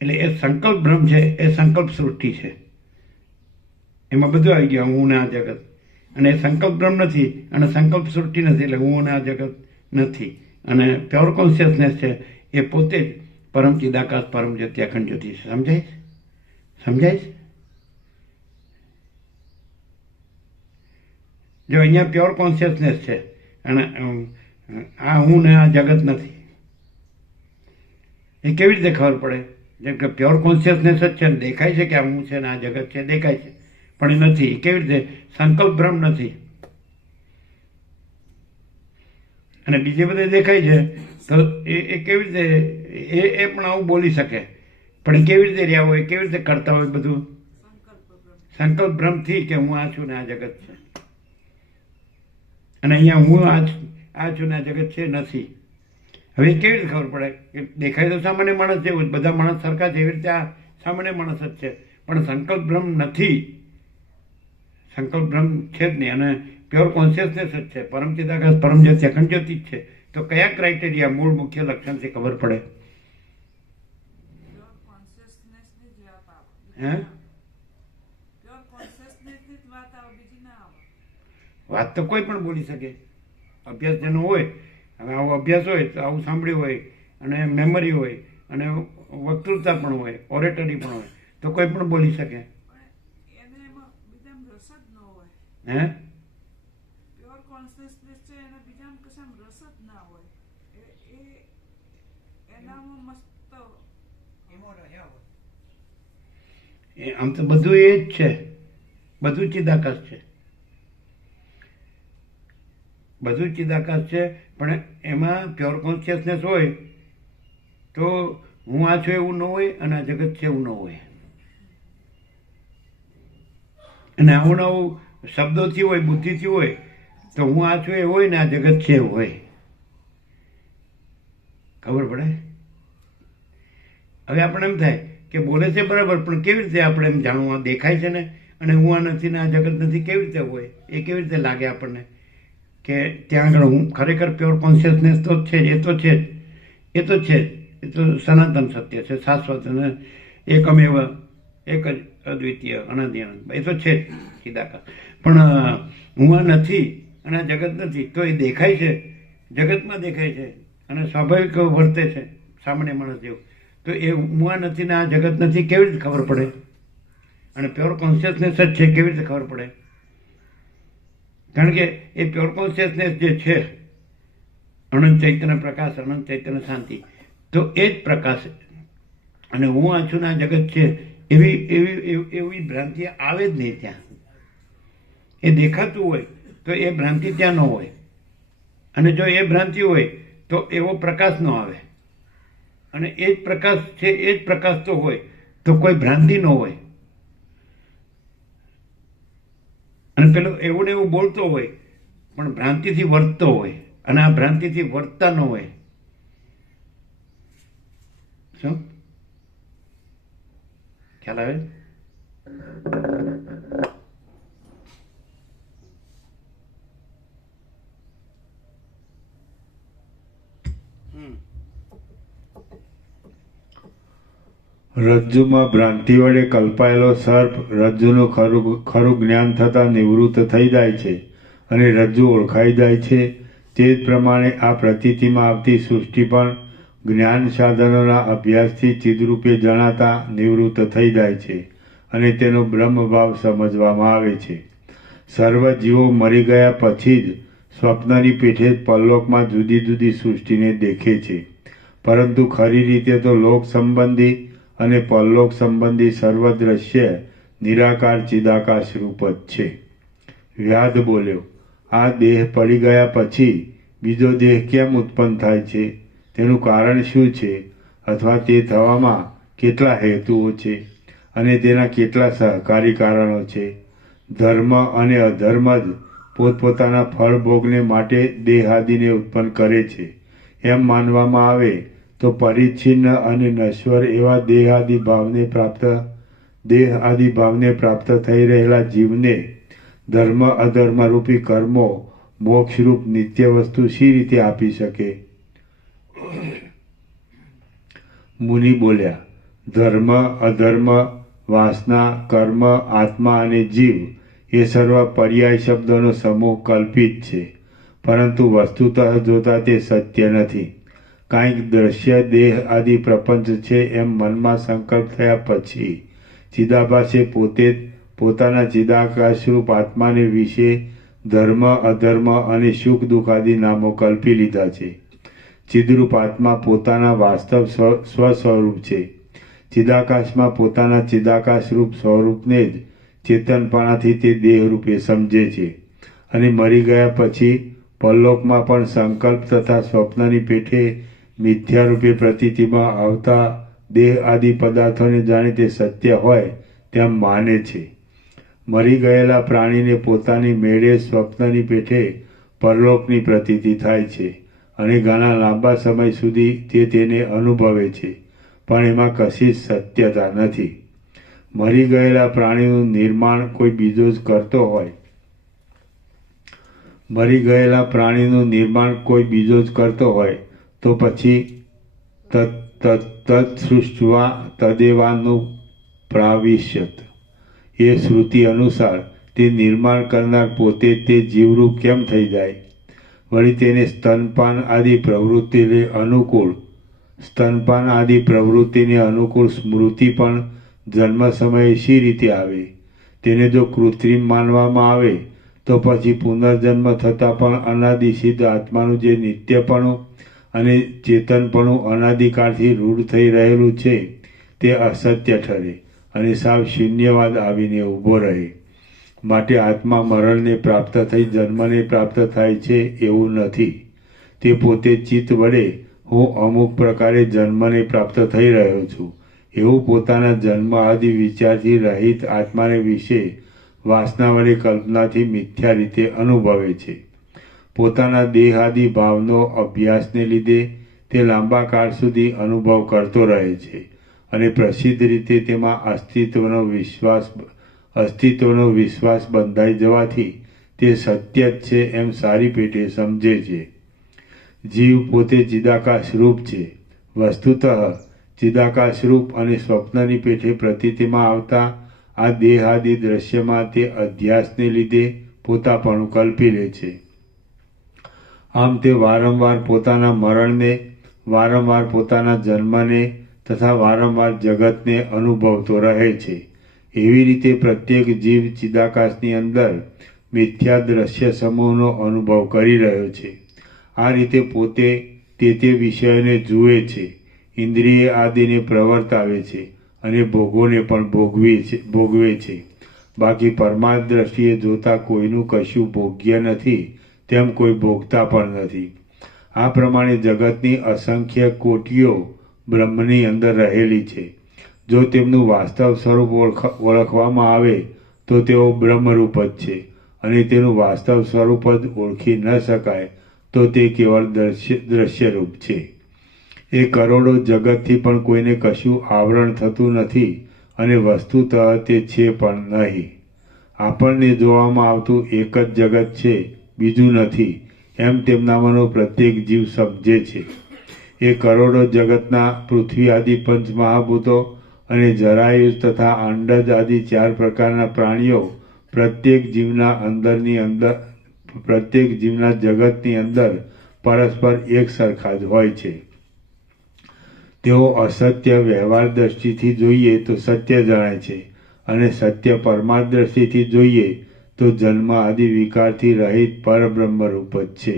એટલે એ સંકલ્પ ભ્રમ છે એ સંકલ્પ સૃષ્ટિ છે. એમાં બધું આવી ગયું, હું ને આ જગત. અને એ સંકલ્પ ભ્રમ નથી અને સંકલ્પ સૃષ્ટિ નથી, એટલે હું ને આ જગત નથી. અને પ્યોર કોન્શિયસનેસ છે એ પોતે જ પરમ ચિદાકાશ પરમ જ્યોતિ અખંડ જ્યોતિ છે. સમજાય? સમજાય? જો અહીંયા પ્યોર કોન્શિયસનેસ છે અને આ હું ને આ જગત નથી, એ કેવી રીતે ખબર પડે? જેમ કે પ્યોર કોન્શિયસનેસ જ છે, દેખાય છે કે આ હું છે ને આ જગત છે, દેખાય છે, પણ એ નથી. કેવી રીતે? સંકલ્પ ભ્રમ નથી. અને બીજે બધે દેખાય છે તો એ કેવી રીતે એ પણ આવું બોલી શકે, પણ એ કેવી રીતે રહ્યા હોય, કેવી રીતે કરતા હોય બધું? સંકલ્પ ભ્રમથી કે હું આ છું ને આ જગત છે. અને અહીંયા હું આ છું ને આ જગત છે નથી. હવે કેવી રીતે ખબર પડે? કે દેખાય તો સામાન્ય માણસ જેવું, બધા માણસ સરખા છે, એવી રીતે આ સામાન્ય માણસ જ છે, પણ સંકલ્પ ભ્રમ નથી. સંકલ્પ ભ્રમ છે જ નહીં. અને પ્યોર કોન્શિયસનેસ જ છે, પરમ ચિદાકાશ પરમ જ્યોતિ અખંડ જ્યોતિ જ છે. તો કયા ક્રાઇટેરિયા મૂળ મુખ્ય લક્ષણથી ખબર પડે? હે? વાત તો કોઈ પણ બોલી શકે. અભ્યાસ જેનો હોય, હવે આવો અભ્યાસ હોય તો આવું સાંભળ્યું હોય અને મેમરી હોય અને વક્તૃતા પણ હોય, ઓરેટરી પણ હોય, તો કોઈ પણ બોલી શકે. હે? આમ તો બધું એ જ છે, બધું ચિદાકાશ છે, બધું ચિદાકાશ છે. પણ એમાં પ્યોર કોન્શિયસનેસ હોય તો હું આ છું એવું ન હોય અને આ જગત છે એવું ન હોય. અને આવું નવું શબ્દોથી હોય, બુદ્ધિથી હોય તો હું આ છું એ હોય ને આ જગત છે એવું હોય. ખબર પડે? હવે આપણે એમ થાય કે બોલે છે બરાબર, પણ કેવી રીતે આપણે એમ જાણવું? આ દેખાય છે ને અને હું આ નથી ને આ જગત નથી, કેવી રીતે હોય? એ કેવી રીતે લાગે આપણને કે ત્યાં આગળ હું ખરેખર પ્યોર કોન્શિયસનેસ તો છે જ, એ તો છે જ, એ તો છે જ, એ તો સનાતન સત્ય છે, શાશ્વત અને એકમેવ, એક જ અદ્વિતીય અનંત અનંત, એ તો છે જ ચિદાકાશ. પણ હું આ નથી અને આ જગત નથી, તો એ દેખાય છે, જગતમાં દેખાય છે અને સ્વાભાવિક વર્તે છે સામાન્ય માણસ જેવું. તો એ હું આ નથી ને આ જગત નથી કેવી રીતે ખબર પડે? અને પ્યોર કોન્શિયસનેસ જ છે, કેવી રીતે ખબર પડે? કારણ કે એ પ્યોર કોન્શિયસનેસ જે છે, અનંત ચૈતન્ય પ્રકાશ, અનંત ચૈતન્ય શાંતિ, તો એ જ પ્રકાશ. અને હું આ છું ને આ જગત છે એવી ભ્રાંતિ આવે જ નહીં ત્યાં. એ દેખાતું હોય તો એ ભ્રાંતિ ત્યાં ન હોય, અને જો એ ભ્રાંતિ હોય તો એવો પ્રકાશ ન આવે. અને એ જ પ્રકાશ છે, એ જ પ્રકાશ તો હોય તો કોઈ ભ્રાંતિ ન હોય. અને પેલો એવું ને એવું બોલતો હોય પણ ભ્રાંતિથી વર્તતો હોય, અને આ ભ્રાંતિથી વર્તતા ન હોય. શું ખ્યાલ આવે? રજ્જુમાં ભ્રાંતિ વડે કલ્પાયેલો સર્પ રજ્જુનું ખરું જ્ઞાન થતાં નિવૃત્ત થઈ જાય છે અને રજ્જુ ઓળખાઈ જાય છે. તે જ પ્રમાણે આ પ્રતીતિમાં આવતી સૃષ્ટિ પણ જ્ઞાન સાધનોના અભ્યાસથી ચિદરૂપે જણાતા નિવૃત્ત થઈ જાય છે અને તેનો બ્રહ્મભાવ સમજવામાં આવે છે. સર્વ જીવો મરી ગયા પછી જ સ્વપ્નની પેઠે પરલોકમાં જુદી જુદી સૃષ્ટિને દેખે છે, પરંતુ ખરી રીતે તો લોક સંબંધી અને પરલોક સંબંધી સર્વદ્રશ્ય નિરાકાર ચિદાકાશ રૂપ જ છે. વ્યાધ બોલ્યો, આ દેહ પડી ગયા પછી બીજો દેહ કેમ ઉત્પન્ન થાય છે? તેનું કારણ શું છે? અથવા તે થવામાં કેટલા હેતુઓ છે અને તેના કેટલા સહકારી કારણો છે? ધર્મ અને અધર્મ જ પોતપોતાના ફળ ભોગને માટે દેહાદિને ઉત્પન્ન કરે છે એમ માનવામાં આવે તો પરિચ્છિન્ન અને નશ્વર એવા દેહ આદિ ભાવને પ્રાપ્ત થઈ રહેલા જીવને ધર્મ અધર્મ રૂપી કર્મો મોક્ષરૂપ નિત્ય વસ્તુ શી રીતે આપી શકે? મુનિ બોલ્યા, ધર્મ અધર્મ, વાસના, કર્મ, આત્મા અને જીવ એ સર્વ પર્યાય શબ્દોનો સમૂહ કલ્પિત છે, પરંતુ વસ્તુતઃ જોતા તે સત્ય નથી. કાંઈક દ્રશ્ય દેહ આદિ પ્રપંચ છે એમ મનમાં સંકલ્પ થયા પછી ચિદાભાસે પોતે જ પોતાના ચિદાકાશરૂપ આત્માને વિશે ધર્મ અધર્મ અને સુખ દુઃખ આદિ નામો કલ્પી લીધા છે. ચિદરૂપ આત્મા પોતાના વાસ્તવ સ્વસ્વરૂપ છે. ચિદાકાશમાં પોતાના ચિદાકાશરૂપ સ્વરૂપને જ ચેતનપણાથી તે દેહરૂપે સમજે છે અને મરી ગયા પછી પરલોકમાં પણ સંકલ્પ તથા સ્વપ્નની પેઠે મિથ્યારૂપે પ્રતીતિમાં આવતા દેહ આદિ પદાર્થોને જાણે તે સત્ય હોય તેમ માને છે. મરી ગયેલા પ્રાણીને પોતાની મેળે સ્વપ્નની પેઠે પરલોકની પ્રતીતિ થાય છે અને ઘણા લાંબા સમય સુધી તે તેને અનુભવે છે, પણ એમાં કશી સત્યતા નથી. મરી ગયેલા પ્રાણીનું નિર્માણ કોઈ બીજો જ કરતો હોય તો પછી તત્સૃષ્ટવા તદેવાનું પ્રાવિશ્યત. એ શ્રુતિ અનુસાર તે નિર્માણ કરનાર પોતે તે જીવરૂપ કેમ થઈ જાય? વળી તેને સ્તનપાન આદિ પ્રવૃત્તિને અનુકૂળ સ્મૃતિ પણ જન્મ સમયે શી રીતે આવે? તેને જો કૃત્રિમ માનવામાં આવે તો પછી પુનર્જન્મ થતાં પણ અનાદિસિદ્ધ આત્માનું જે નિત્યપણું અને ચેતનપણું અનાદિકાળથી રૂઢ થઈ રહેલું છે તે અસત્ય ઠરે અને સાવ શૂન્યવાદ આવીને ઊભો રહે. માટે આત્મા મરણને પ્રાપ્ત થઈ જન્મને પ્રાપ્ત થાય છે એવું નથી. તે પોતે ચિત્ત વડે હું અમુક પ્રકારે જન્મને પ્રાપ્ત થઈ રહ્યો છું એવું પોતાના જન્મ આદિ વિચારથી રહિત આત્માને વિશે વાસના વડે કલ્પનાથી મિથ્યા રીતે અનુભવે છે. પોતાના દેહ આદિ ભાવનો અભ્યાસને લીધે તે લાંબા કાળ સુધી અનુભવ કરતો રહે છે અને પ્રસિદ્ધ રીતે તેમાં અસ્તિત્વનો વિશ્વાસ બંધાઈ જવાથી તે સત્ય જ છે એમ સારી પેટે સમજે છે. જીવ પોતે ચિદાકાશ રૂપ છે. વસ્તુતઃ ચિદાકાશ રૂપ અને સ્વપ્નની પેઠે પ્રતીતિમાં આવતા આ દેહ આદિ દ્રશ્યમાં તે અધ્યાસને લીધે પોતાપણું કલ્પી લે છે. આમ તે વારંવાર પોતાના મરણને, વારંવાર પોતાના જન્મને તથા વારંવાર જગતને અનુભવતો રહે છે. એવી રીતે પ્રત્યેક જીવ ચિદાકાશની અંદર મિથ્યા દ્રશ્ય સમૂહનો અનુભવ કરી રહ્યો છે. આ રીતે પોતે તે વિષયોને જુએ છે, ઇન્દ્રિય આદિને પ્રવર્તાવે છે અને ભોગોને પણ ભોગવે છે. બાકી પરમાર્થ દ્રષ્ટિએ જોતા કોઈનું કશું ભોગ્ય નથી, તેમ કોઈ ભોગતા પણ નથી. આ પ્રમાણે જગતની અસંખ્ય કોટીઓ બ્રહ્મની અંદર રહેલી છે. જો તેમનું વાસ્તવ સ્વરૂપ ઓળખવામાં આવે તો તેઓ બ્રહ્મરૂપ જ છે, અને તેનું વાસ્તવ સ્વરૂપ જ ઓળખી ન શકાય તો તે કેવળ દ્રશ્યરૂપ છે. એ કરોડો જગતથી પણ કોઈને કશું આવરણ થતું નથી, અને વસ્તુતઃ તે છે પણ નહીં. આપણને જોવામાં આવતું એક જ જગત છે, બીજું નથી, એમ તેમનામાંનો પ્રત્યેક જીવ સમજે છે. એ કરોડો જગતના પૃથ્વી આદિ પંચ મહાભૂતો અને જરાયુ તથા અંડજ આદિ 4 પ્રકારના પ્રાણીઓ પ્રત્યેક જીવના જગતની અંદર પરસ્પર એક સરખા જ હોય છે. તેઓ અસત્ય વ્યવહાર દ્રષ્ટિથી જોઈએ તો સત્ય જણાય છે, અને સત્ય પરમાર્થ દ્રષ્ટિથી જોઈએ તો જન્મ આદિ વિકારથી રહિત પરબ્રહ્મ રૂપ જ છે.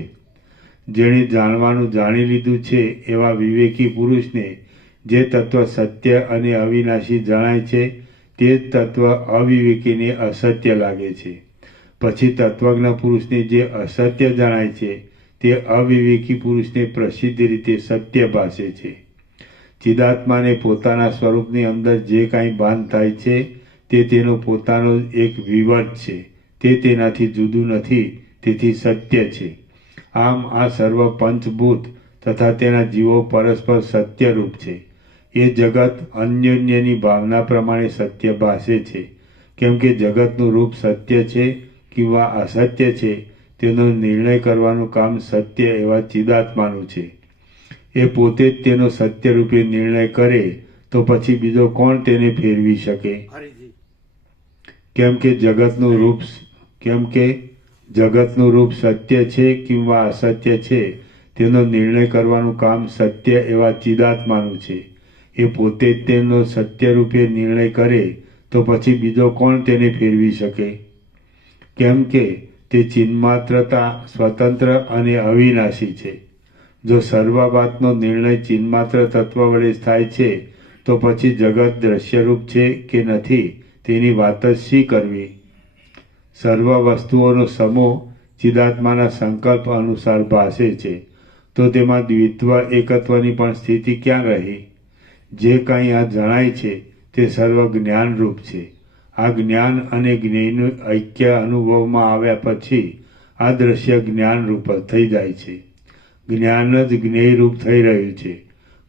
જેણે જાણવાનું જાણી લીધું છે એવા વિવેકી પુરુષને જે તત્વ સત્ય અને અવિનાશી જણાય છે તે જ તત્વ અવિવેકીને અસત્ય લાગે છે. પછી તત્વજ્ઞ પુરુષને જે અસત્ય જણાય છે તે અવિવેકી પુરુષને પ્રસિદ્ધ રીતે સત્ય ભાસે છે. ચિદાત્માને પોતાના સ્વરૂપની અંદર જે કાંઈ ભાન થાય છે તે તેનો પોતાનો એક વિવર્ત છે, તે તેનાથી જુદું નથી, તેથી સત્ય છે. આમ આ સર્વ પંચભૂત તથા તેના જીવો પરસ્પર સત્યરૂપ છે. એ જગત અન્યોન્યની ભાવના પ્રમાણે સત્ય ભાસે છે, કેમ કે જગતનું રૂપ સત્ય છે કિંવા અસત્ય છે તેનો નિર્ણય કરવાનું કામ સત્ય એવા ચિદાત્માનું છે. એ પોતે જ તેનો સત્યરૂપે નિર્ણય કરે તો પછી બીજો કોણ તેને ફેરવી શકે? કેમ કે જગતનું રૂપ સત્ય છે કિંવા અસત્ય છે તેનો નિર્ણય કરવાનું કામ સત્ય એવા ચિદાત્માનું છે. એ પોતે જ તેનો સત્યરૂપે નિર્ણય કરે તો પછી બીજો કોણ તેને ફેરવી શકે? કેમ કે તે ચિન્માત્રતા સ્વતંત્ર અને અવિનાશી છે. જો સર્વ વાતનો નિર્ણય ચિન્માત્ર તત્વ વડે થાય છે તો પછી જગત દ્રશ્યરૂપ છે કે નથી તેની વાત જ શી કરવી? સર્વ વસ્તુઓનો સમૂહ ચિદાત્માના સંકલ્પ અનુસાર ભાસે છે, તો તેમાં દ્વિત્વ એકત્વની પણ સ્થિતિ ક્યાં રહી? જે કાંઈ આ જણાય છે તે સર્વ જ્ઞાનરૂપ છે. આ જ્ઞાન અને જ્ઞેયનું ઐક્ય અનુભવમાં આવ્યા પછી આ દ્રશ્ય જ્ઞાનરૂપ જ થઈ જાય છે. જ્ઞાન જ જ્ઞેયરૂપ થઈ રહ્યું છે.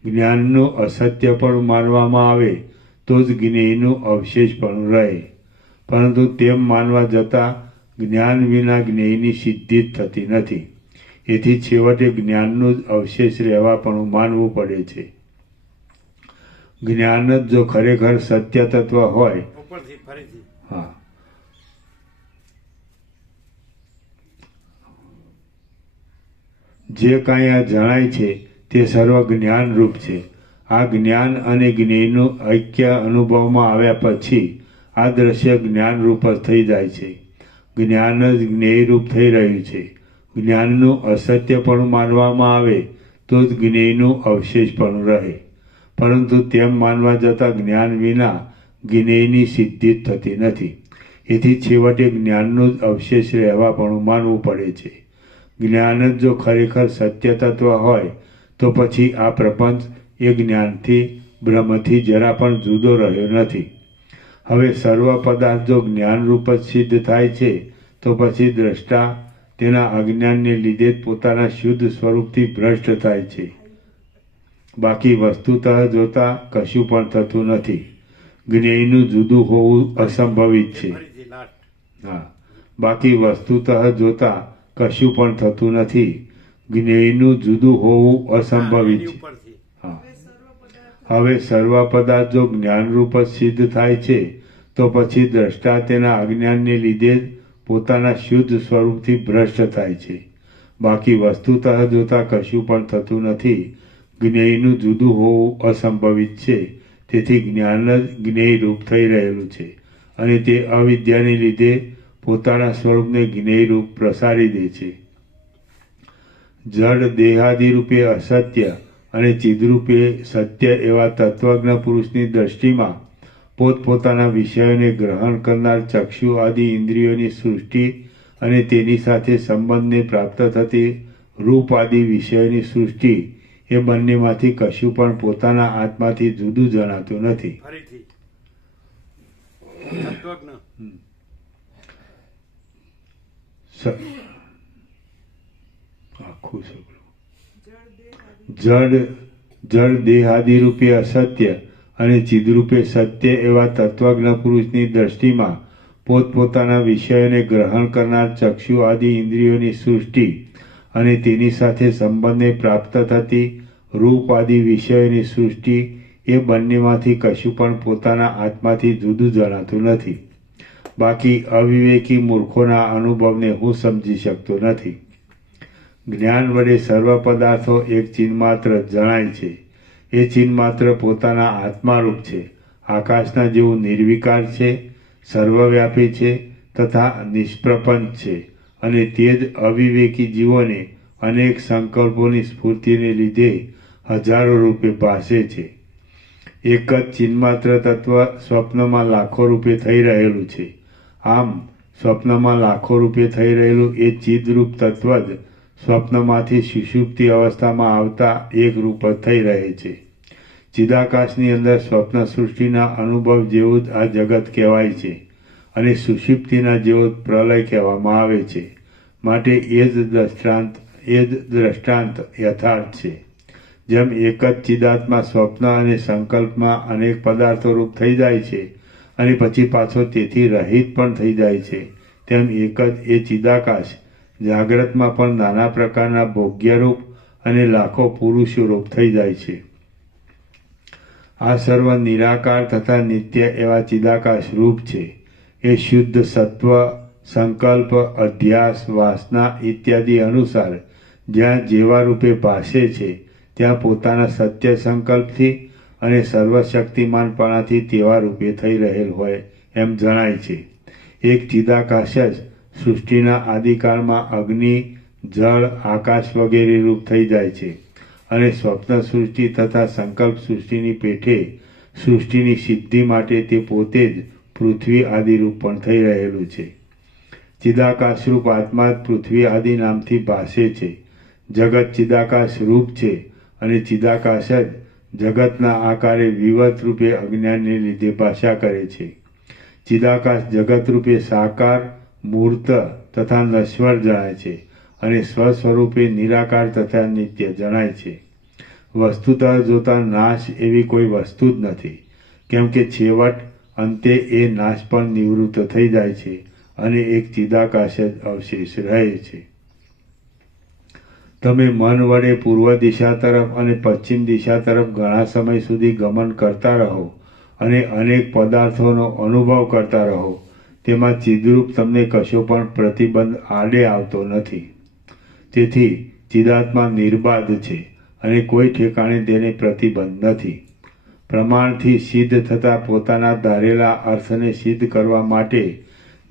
જ્ઞાનનું અસત્ય પણ માનવામાં આવે તો જ જ્ઞેયનું અવશેષ પણ રહે, પરંતુ તેમ માનવા જતાં જ્ઞાન વિના જ્ઞેયની સિદ્ધિ જ થતી નથી. એથી છેવટે જ્ઞાનનું જ અવશેષ રહેવા પણ માનવું પડે છે. જ્ઞાન જ જો ખરેખર સત્ય તત્વ હોય, હા, જે કાંઈ આ જણાય છે તે સર્વ જ્ઞાનરૂપ છે. આ જ્ઞાન અને જ્ઞેયનું ઐક્ય અનુભવમાં આવ્યા પછી આ દ્રશ્ય જ્ઞાનરૂપ જ થઈ જાય છે. જ્ઞાન જ જ્ઞેયરૂપ થઈ રહ્યું છે. જ્ઞાનનું અસત્ય પણ માનવામાં આવે તો જ જ્ઞેયનું અવશેષ પણ રહે, પરંતુ તેમ માનવા જતાં જ્ઞાન વિના જ્ઞેયની સિદ્ધિ જ થતી નથી. એથી છેવટે જ્ઞાનનું જ અવશેષ રહેવા પણ માનવું પડે છે. જ્ઞાન જ જો ખરેખર સત્ય તત્વ હોય તો પછી આ પ્રપંચ એ જ્ઞાનથી બ્રહ્મથી જરા પણ જુદો રહ્યો નથી. હવે સર્વ પદાર્થ જો જ્ઞાનરૂપ જ સિદ્ધ થાય છે તો પછી દ્રષ્ટા તેના અજ્ઞાનને લીધે જ પોતાના શુદ્ધ સ્વરૂપથી ભ્રષ્ટ થાય છે. બાકી વસ્તુતઃ જોતા કશું પણ થતું નથી. જ્ઞેયનું જુદું હોવું અસંભવિત છે. હા, બાકી વસ્તુતઃ જોતા કશું પણ થતું નથી. જ્ઞેયનું જુદું હોવું અસંભવિત છે. હા, હવે સર્વ પદાર્થ જો જ્ઞાનરૂપ જ સિદ્ધ થાય છે તો પછી દ્રષ્ટા તેના અજ્ઞાનને લીધે જ પોતાના શુદ્ધ સ્વરૂપથી ભ્રષ્ટ થાય છે. બાકી વસ્તુતઃ જોતા કશું પણ થતું નથી. જ્ઞેયનું જુદું હોવું અસંભવિત છે. તેથી જ્ઞાન જ જ્ઞેયરૂપ થઈ રહેલું છે, અને તે અવિદ્યાને લીધે પોતાના સ્વરૂપને જ્ઞેયરૂપ પ્રસારી દે છે. જડ દેહાદિ રૂપે અસત્ય અને ચિદરૂપે સત્ય એવા તત્વજ્ઞ પુરુષની દ્રષ્ટિમાં પોતપોતાના વિષયોને ગ્રહણ કરનાર ચક્ષુ આદિ ઇન્દ્રિયોની સૃષ્ટિ અને તેની સાથે સંબંધને પ્રાપ્ત થતી રૂપ આદિ વિષયોની સૃષ્ટિ એ બંનેમાંથી કશું પણ પોતાના આત્માથી જુદું જણાતું નથી. ફરીથી તત્વજ્ઞ આખું જડ દેહાદિ રૂપે અસત્ય અને ચિદરૂપે સત્ય એવા તત્વજ્ઞ પુરુષની દ્રષ્ટિમાં પોતપોતાના વિષયોને ગ્રહણ કરનાર ચક્ષુ આદિ ઇન્દ્રિયોની સૃષ્ટિ અને તેની સાથે સંબંધને પ્રાપ્ત થતી રૂપ આદિ વિષયોની સૃષ્ટિ એ બંનેમાંથી કશું પણ પોતાના આત્માથી જુદું જણાતું નથી. બાકી અવિવેકી મૂર્ખોના અનુભવને હું સમજી શકતો નથી. જ્ઞાન વડે સર્વ પદાર્થો એક ચિન્માત્ર જણાય છે. એ ચિન્માત્ર પોતાના આત્મારૂપ છે. આકાશના જેવું નિર્વિકાર છે, સર્વવ્યાપી છે તથા નિષ્પ્રપંચ છે અને તે જ અવિવેકી જીવોને અનેક સંકલ્પોની સ્ફૂર્તિને લીધે હજારો રૂપે ભાસે છે. એક જ ચિન્માત્ર તત્વ સ્વપ્નમાં લાખો રૂપે થઈ રહેલું છે. આમ સ્વપ્નમાં લાખો રૂપે થઈ રહેલું એ ચિદરૂપ તત્વ જ સ્વપ્નમાંથી સુષુપ્તિ અવસ્થામાં આવતા એક રૂપ જ થઈ રહે છે. ચિદાકાશની અંદર સ્વપ્ન સૃષ્ટિના અનુભવ જેવું જ આ જગત કહેવાય છે અને સુષુપ્તિના જેવો જ પ્રલય કહેવામાં આવે છે. માટે એ જ દ્રષ્ટાંત યથાર્થ છે. જેમ એક જ ચિદાત્મા સ્વપ્ન અને સંકલ્પમાં અનેક પદાર્થો રૂપ થઈ જાય છે અને પછી પાછો તેથી રહિત પણ થઈ જાય છે, તેમ એક જ એ ચિદાકાશ જાગ્રતમાં પણ નાના પ્રકારના ભોગ્યરૂપ અને લાખો પુરુષો રૂપ થઈ જાય છે. આ સર્વ નિરાકાર તથા નિત્ય એવા ચિદાકાશ રૂપ છે. એ શુદ્ધ સત્વ, સંકલ્પ, અધ્યાસ, વાસના ઇત્યાદિ અનુસાર જ્યાં જેવા રૂપે ભાસે છે ત્યાં પોતાના સત્ય સંકલ્પથી અને સર્વશક્તિમાનપણાથી તેવા રૂપે થઈ રહેલ હોય એમ જણાય છે. એક ચિદાકાશ જ સૃષ્ટિના આદિકાળમાં અગ્નિ, જળ, આકાશ વગેરે રૂપ થઈ જાય છે અને સ્વપ્ન સૃષ્ટિ તથા સંકલ્પ સૃષ્ટિની પેઠે સૃષ્ટિની સિદ્ધિ માટે તે પોતે જ પૃથ્વી આદિ રૂપ પણ થઈ રહેલું છે. ચિદાકાશ રૂપ આત્મા જ પૃથ્વી આદિ નામથી ભાસે છે. જગત ચિદાકાશ રૂપ છે અને ચિદાકાશ જ જગતના આકારે વિવત રૂપે અજ્ઞાનને લીધે ભાષા કરે છે. ચિદાકાશ જગત રૂપે સાકાર, મૂર્ત તથા નશ્વર જણાય છે અને સ્વસ્વરૂપે નિરાકાર તથા નિત્ય જણાય છે. વસ્તુતઃ જોતા નાશ એવી કોઈ વસ્તુ જ નથી, કેમ કે છેવટ અંતે એ નાશ પણ નિવૃત્ત થઈ જાય છે અને એક ચિદાકાશ જ અવશેષ રહે છે. તમે મન વડે પૂર્વ દિશા તરફ અને પશ્ચિમ દિશા તરફ ઘણા સમય સુધી ગમન કરતા રહો અને અનેક પદાર્થોનો અનુભવ કરતા રહો. તેમાં ચિદરૂપ તમને કશો પણ પ્રતિબંધ આડે આવતો નથી. તેથી ચિદાત્મા નિર્બાધ છે અને કોઈ ઠેકાણે તેને પ્રતિબંધ નથી. પ્રમાણથી સિદ્ધ થતા પોતાના ધારેલા અર્થને સિદ્ધ કરવા માટે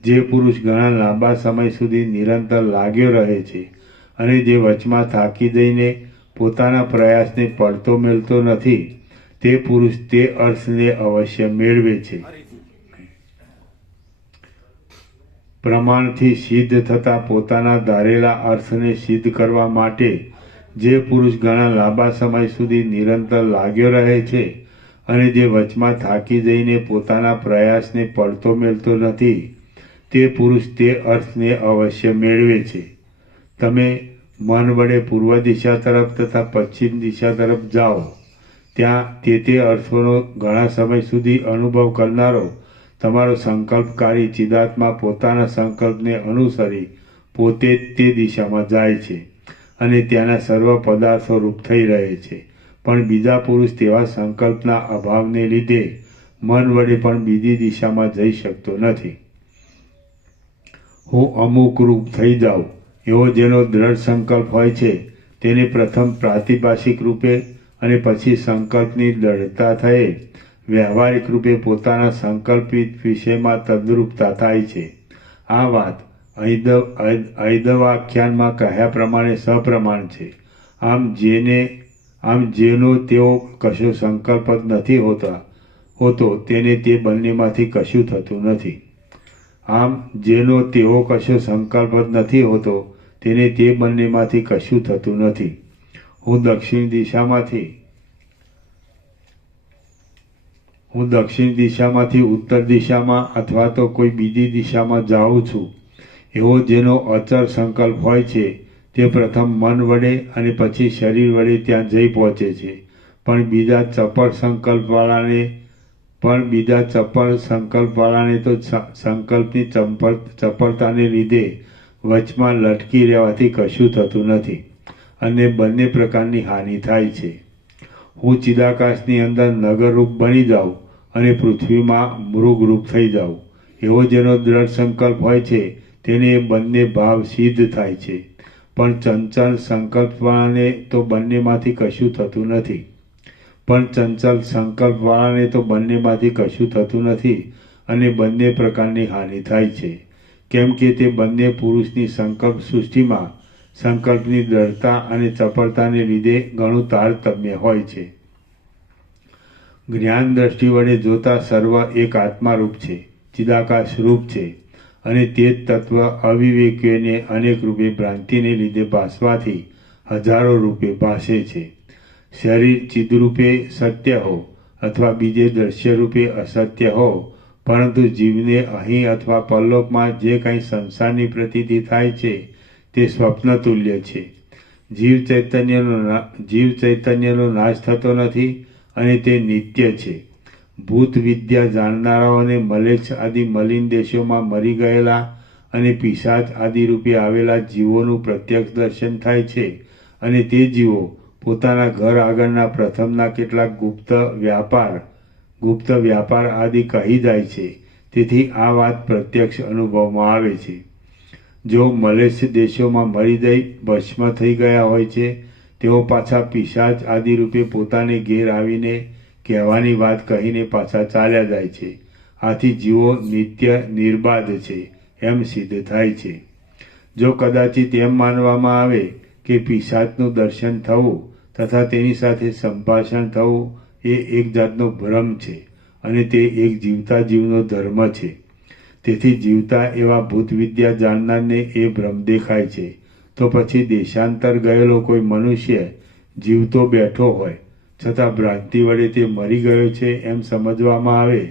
જે પુરુષ ઘણા લાંબા સમય સુધી નિરંતર લાગ્યો રહે છે અને જે વચમાં થાકી જઈને પોતાના પ્રયાસને પડતો મેળતો નથી, તે પુરુષ તે અર્થને અવશ્ય મેળવે છે. પ્રમાણથી સિદ્ધ થતા પોતાના ધારેલા અર્થને સિદ્ધ કરવા માટે જે પુરુષ ઘણા લાંબા સમય સુધી નિરંતર લાગ્યો રહે છે અને જે વચમાં થાકી જઈને પોતાના પ્રયાસને પડતો મેળતો નથી, તે પુરુષ તે અર્થને અવશ્ય મેળવે છે. તમે મન વડે પૂર્વ દિશા તરફ તથા પશ્ચિમ દિશા તરફ જાઓ, ત્યાં તે અર્થોનો ઘણા સમય સુધી અનુભવ કરનારો તમારો સંકલ્પકારી ચિદાત્મા પોતાના સંકલ્પને અનુસરી પોતે જ તે દિશામાં જાય છે અને ત્યાંના સર્વ પદાર્થો રૂપ થઈ રહે છે. પણ બીજા પુરુષ તેવા સંકલ્પના અભાવને લીધે મન વડે પણ બીજી દિશામાં જઈ શકતો નથી. હું અમુક રૂપ થઈ જાઉં એવો જેનો દ્રઢ સંકલ્પ હોય છે તેને પ્રથમ પ્રાતિભાષિક રૂપે અને પછી સંકલ્પની દ્રઢતા થયે વ્યવહારિક રૂપે પોતાના સંકલ્પિત વિષયમાં તદ્રુપતા થાય છે. આ વાત ઐદવાખ્યાનમાં કહ્યા પ્રમાણે સપ્રમાણ છે. આમ જેનો તેઓ કશો સંકલ્પ જ નથી હોતો તેને તે બંનેમાંથી કશું થતું નથી. આમ જેનો તેવો કશો સંકલ્પ જ નથી હોતો તેને તે બંનેમાંથી કશું થતું નથી. હું દક્ષિણ દિશામાંથી ઉત્તર દિશામાં અથવા તો કોઈ બીજી દિશામાં જાઉં છું એવો જેનો અચળ સંકલ્પ હોય છે તે પ્રથમ મન વડે અને પછી શરીર વડે ત્યાં જઈ પહોંચે છે. પણ બીજા ચપળ સંકલ્પવાળાને તો સંકલ્પની ચપળતાને લીધે વચમાં લટકી રહેવાથી કશું થતું નથી અને બંને પ્રકારની હાનિ થાય છે. હું ચિદાકાશની અંદર નગરરૂપ બની જાઉં અને પૃથ્વીમાં મૃગરૂપ થઈ જાઉં એવો જેનો દ્રઢ સંકલ્પ હોય છે તેને બંને ભાવ સિદ્ધ થાય છે. પણ ચંચલ સંકલ્પવાળાને તો બંનેમાંથી કશું થતું નથી અને બંને પ્રકારની હાનિ થાય છે. કેમ કે તે બંને પુરુષની સંકલ્પ સૃષ્ટિમાં સંકલ્પની દ્રઢતા અને ચપળતાને લીધે ઘણું તારતમ્ય હોય છે. જ્ઞાન દ્રષ્ટિ વડે જોતા સર્વ એક આત્મારૂપ છે, ચિદાકાશ રૂપ છે અને તે જ તત્વ અવિવેકીઓને અનેક રૂપે ભ્રાંતિને લીધે ભાસવાથી હજારો રૂપે ભાસે છે. શરીર ચિદરૂપે સત્ય હો અથવા બીજે દ્રશ્ય રૂપે અસત્ય હો, પરંતુ જીવને અહીં અથવા પરલોકમાં જે કંઈ સંસારની પ્રતીતિ થાય છે તે સ્વપ્ન તુલ્ય છે. જીવ ચૈતન્યનો નાશ થતો નથી અને તે નિત્ય છે. ભૂત વિદ્યા જાણનારાઓને મલેચ્છ આદિ મલિન દેશોમાં મરી ગયેલા અને પિશાચ આદિ રૂપે આવેલા જીવોનું પ્રત્યક્ષ દર્શન થાય છે અને તે જીવો પોતાના ઘર આગળના પ્રથમના કેટલાક ગુપ્ત વ્યાપાર આદિ કહી જાય છે. તેથી આ વાત પ્રત્યક્ષ અનુભવમાં આવે છે. જો મલેચ્છ દેશોમાં મરી જઈ ભસ્મ થઈ ગયા હોય છે તેઓ પાછા પિશાચ આદિ રૂપે પોતાને ઘેર આવીને કહેવાની વાત કહીને પાછા ચાલ્યા જાય છે. આથી જીવો નિત્ય નિર્બાધ છે એમ સિદ્ધ થાય છે. જો કદાચિત એમ માનવામાં આવે કે પિશાચનું દર્શન થવું તથા તેની સાથે સંભાષણ થવું એ એક જાતનો ભ્રમ છે અને તે એક જીવતા જીવનો ધર્મ છે. તેથી જીવતા એવા ભૂત વિદ્યા જાણનારને એ ભ્રમ દેખાય છે, તો પછી દેશાંતર ગયેલો કોઈ મનુષ્ય જીવતો બેઠો હોય છતાં ભ્રાંતિ વડે તે મરી ગયો છે એમ સમજવામાં આવે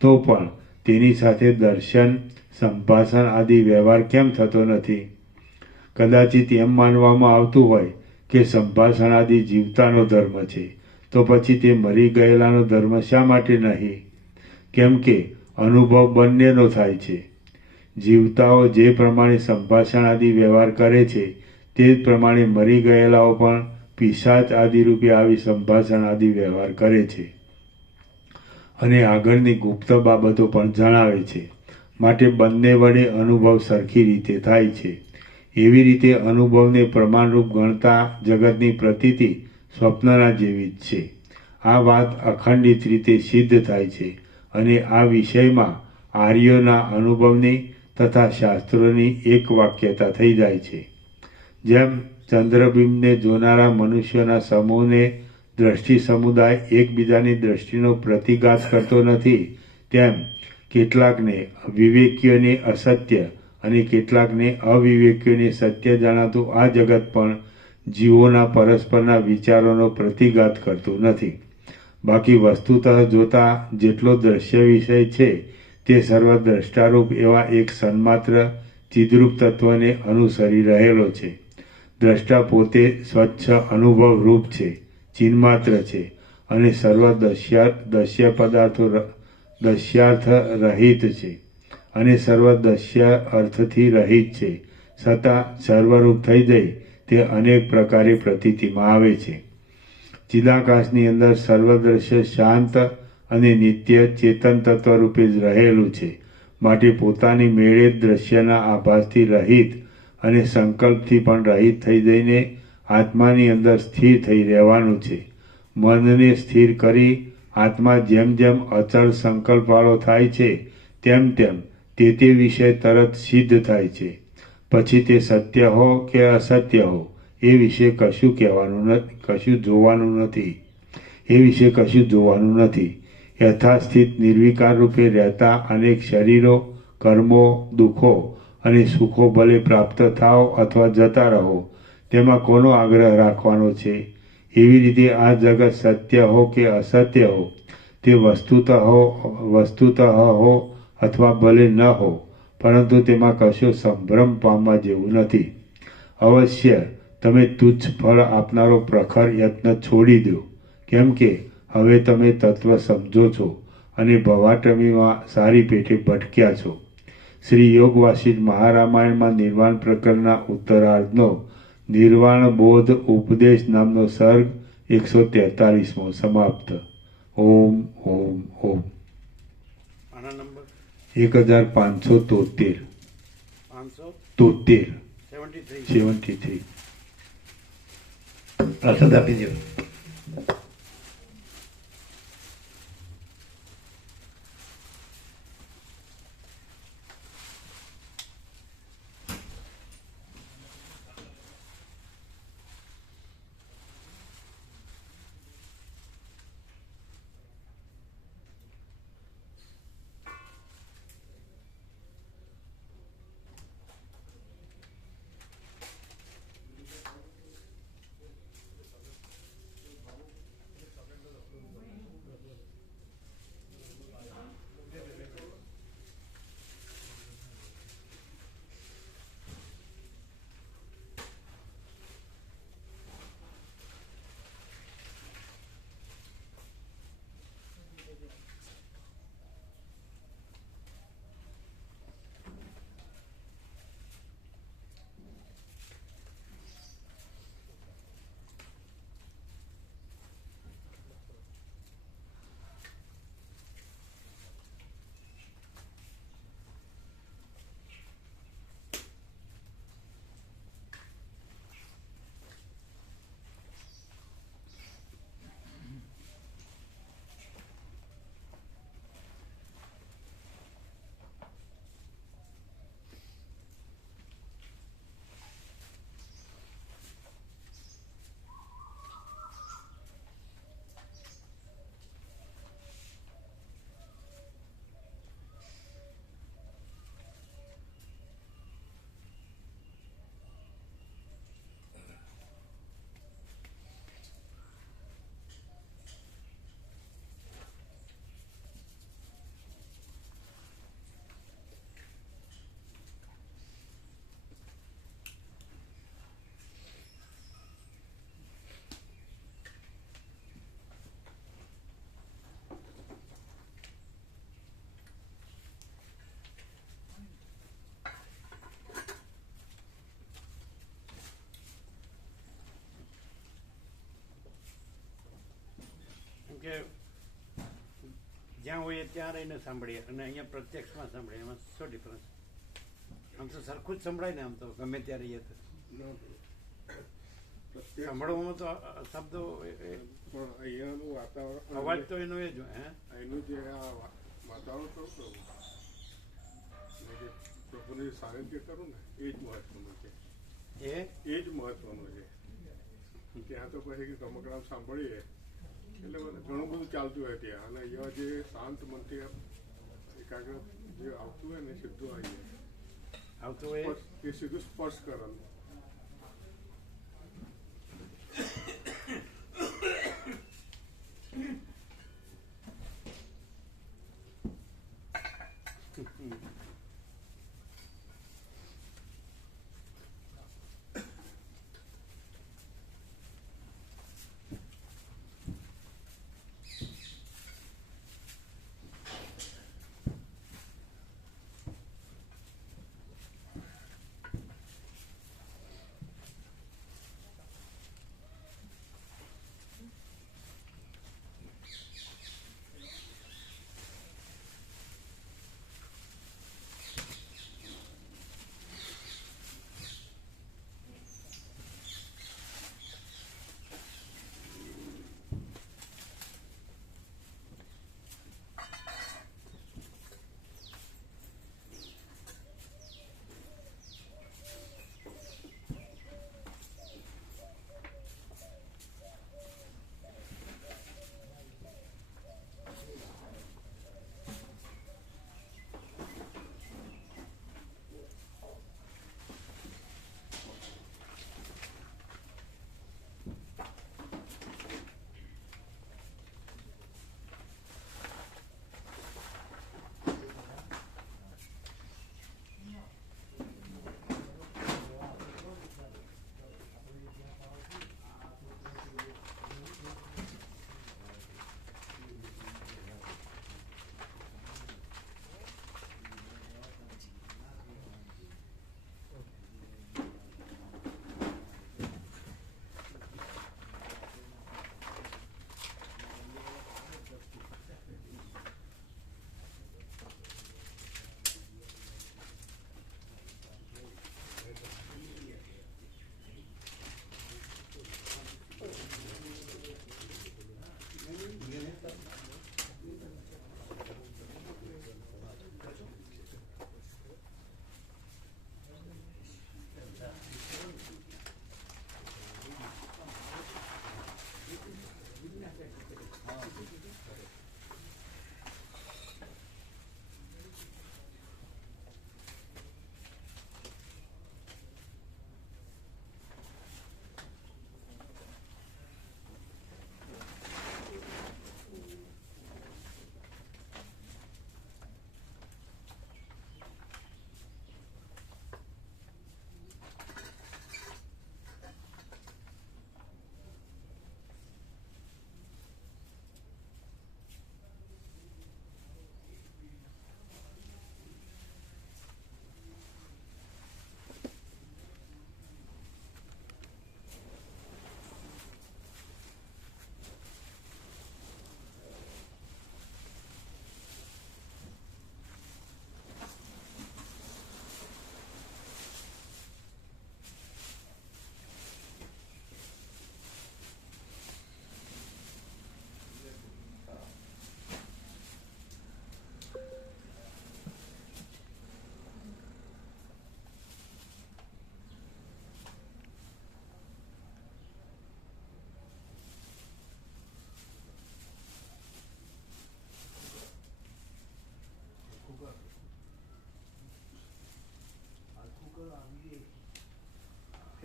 તો પણ તેની સાથે દર્શન, સંભાષણ આદિ વ્યવહાર કેમ થતો નથી? કદાચિત એમ માનવામાં આવતું હોય કે સંભાષણ આદિ જીવતાનો ધર્મ છે, તો પછી તે મરી ગયેલાનો ધર્મ શા માટે નહીં? કેમ કે અનુભવ બંનેનો થાય છે. જીવતાઓ જે પ્રમાણે સંભાષણ આદિ વ્યવહાર કરે છે તે જ પ્રમાણે મરી ગયેલાઓ પણ પિશાચ આદિ રૂપે આવી સંભાષણ આદિ વ્યવહાર કરે છે અને આગળની ગુપ્ત બાબતો પણ જણાવે છે. માટે બંને વડે અનુભવ સરખી રીતે થાય છે. એવી રીતે અનુભવને પ્રમાણરૂપ ગણતા જગતની પ્રતીતિ સ્વપ્નના જેવી જ છે. આ વાત અખંડિત રીતે સિદ્ધ થાય છે અને આ વિષયમાં આર્યોના અનુભવની તથા શાસ્ત્રોની એક વાક્યતા થઈ જાય છે. જેમ ચંદ્રબિંબને જોનારા મનુષ્યોના સમૂહને દ્રષ્ટિ સમુદાય એકબીજાની દ્રષ્ટિનો પ્રતિઘાત કરતો નથી, તેમ કેટલાકને વિવેકીઓને અસત્ય અને કેટલાકને અવિવેકીઓને સત્ય જણાતું આ જગત પણ જીવોના પરસ્પરના વિચારોનો પ્રતિઘાત કરતું નથી. બાકી વસ્તુતઃ જોતા જેટલો દ્રશ્ય વિષય છે તે સર્વ દ્રષ્ટારૂપ એવા એક સન્માત્ર ચિદરૂપ તત્વને અનુસરી રહેલો છે. દ્રષ્ટા પોતે સ્વચ્છ અનુભવ રૂપ છે, ચિન્માત્ર છે અને સર્વ દશ્ય પદાર્થો દશ્યાર્થ રહિત છે અને સર્વ દશ્ય અર્થથી રહિત છે, છતાં સર્વરૂપ થઈ જઈ તે અનેક પ્રકારે પ્રતીતિમાં આવે છે. ચિદાકાશની અંદર સર્વદ્રશ્ય શાંત અને નિત્ય ચેતન તત્વ રૂપે જ રહેલું છે. માટે પોતાની મેળે દ્રશ્યના આભાસથી રહિત અને સંકલ્પથી પણ રહિત થઈ જઈને આત્માની અંદર સ્થિર થઈ રહેવાનું છે. મનને સ્થિર કરી આત્મા જેમ જેમ અચળ સંકલ્પવાળો થાય છે તેમ તેમ તે વિષય તરત સિદ્ધ થાય છે. પછી તે સત્ય હો કે અસત્ય હો એ વિશે કશું જોવાનું નથી. યથાસ્થિત નિર્વિકાર રૂપે રહેતા અનેક શરીરો, કર્મો, દુઃખો અને સુખો ભલે પ્રાપ્ત થાઓ અથવા જતા રહો, તેમાં કોનો આગ્રહ રાખવાનો છે? એવી રીતે આ જગત સત્ય હો કે અસત્ય હો, તે વસ્તુતઃ હો અથવા ભલે ન હો, પરંતુ તેમાં કશો સંભ્રમ પામવા જેવું નથી. અવશ્ય તમે તુચ્છ ફળ આપનારો પ્રખર યત્ન છોડી દો, કેમ કે હવે તમે તત્વ સમજો છો અને ભવાટમીમાં સારી પેઠે ભટક્યા છો. શ્રી યોગ વાસિષ્ઠ મહારામાયણમાં નિર્વાણ પ્રકરણના ઉત્તરાર્ધનો નિર્વાણ બોધ ઉપદેશ નામનો સર્ગ 143મો સમાપ્ત. ઓમ ઓમ ઓમ. આના નંબર 1573. 73. પ્રસાદ આપી દો. કે જ્યાં હોઈએ ત્યાં રહીને સાંભળીએ અને અહીંયા પ્રત્યક્ષમાં સાંભળીએ, એમાં શું ડિફરન્સ? આમ તો સરખું જ સંભળાય ને, આમ તો ગમે ત્યાં રહીએ તો સાંભળવામાં તો શબ્દો પણ અહીંયાનું વાતાવરણ, અવાજ તો એનો એ જ હે, એનું જે આ વાતાવરણ કરું છું, જે પ્રભુની સાનિધ્ય કરું ને, એ જ મહત્વનું છે. એ જ મહત્વનું છે. ત્યાં તો પછી ગમકડામ સાંભળીએ એટલે ઘણું બધું ચાલતું હોય ત્યાં, અને અહીંયા જે શાંત મનથી એકાગ્ર જે આવતું હોય ને, સીધું આવી જાય, આવતું હોય એ સીધું સ્પર્શ કરે.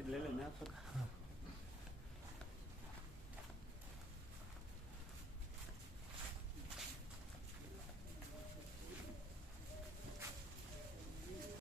લે લે ના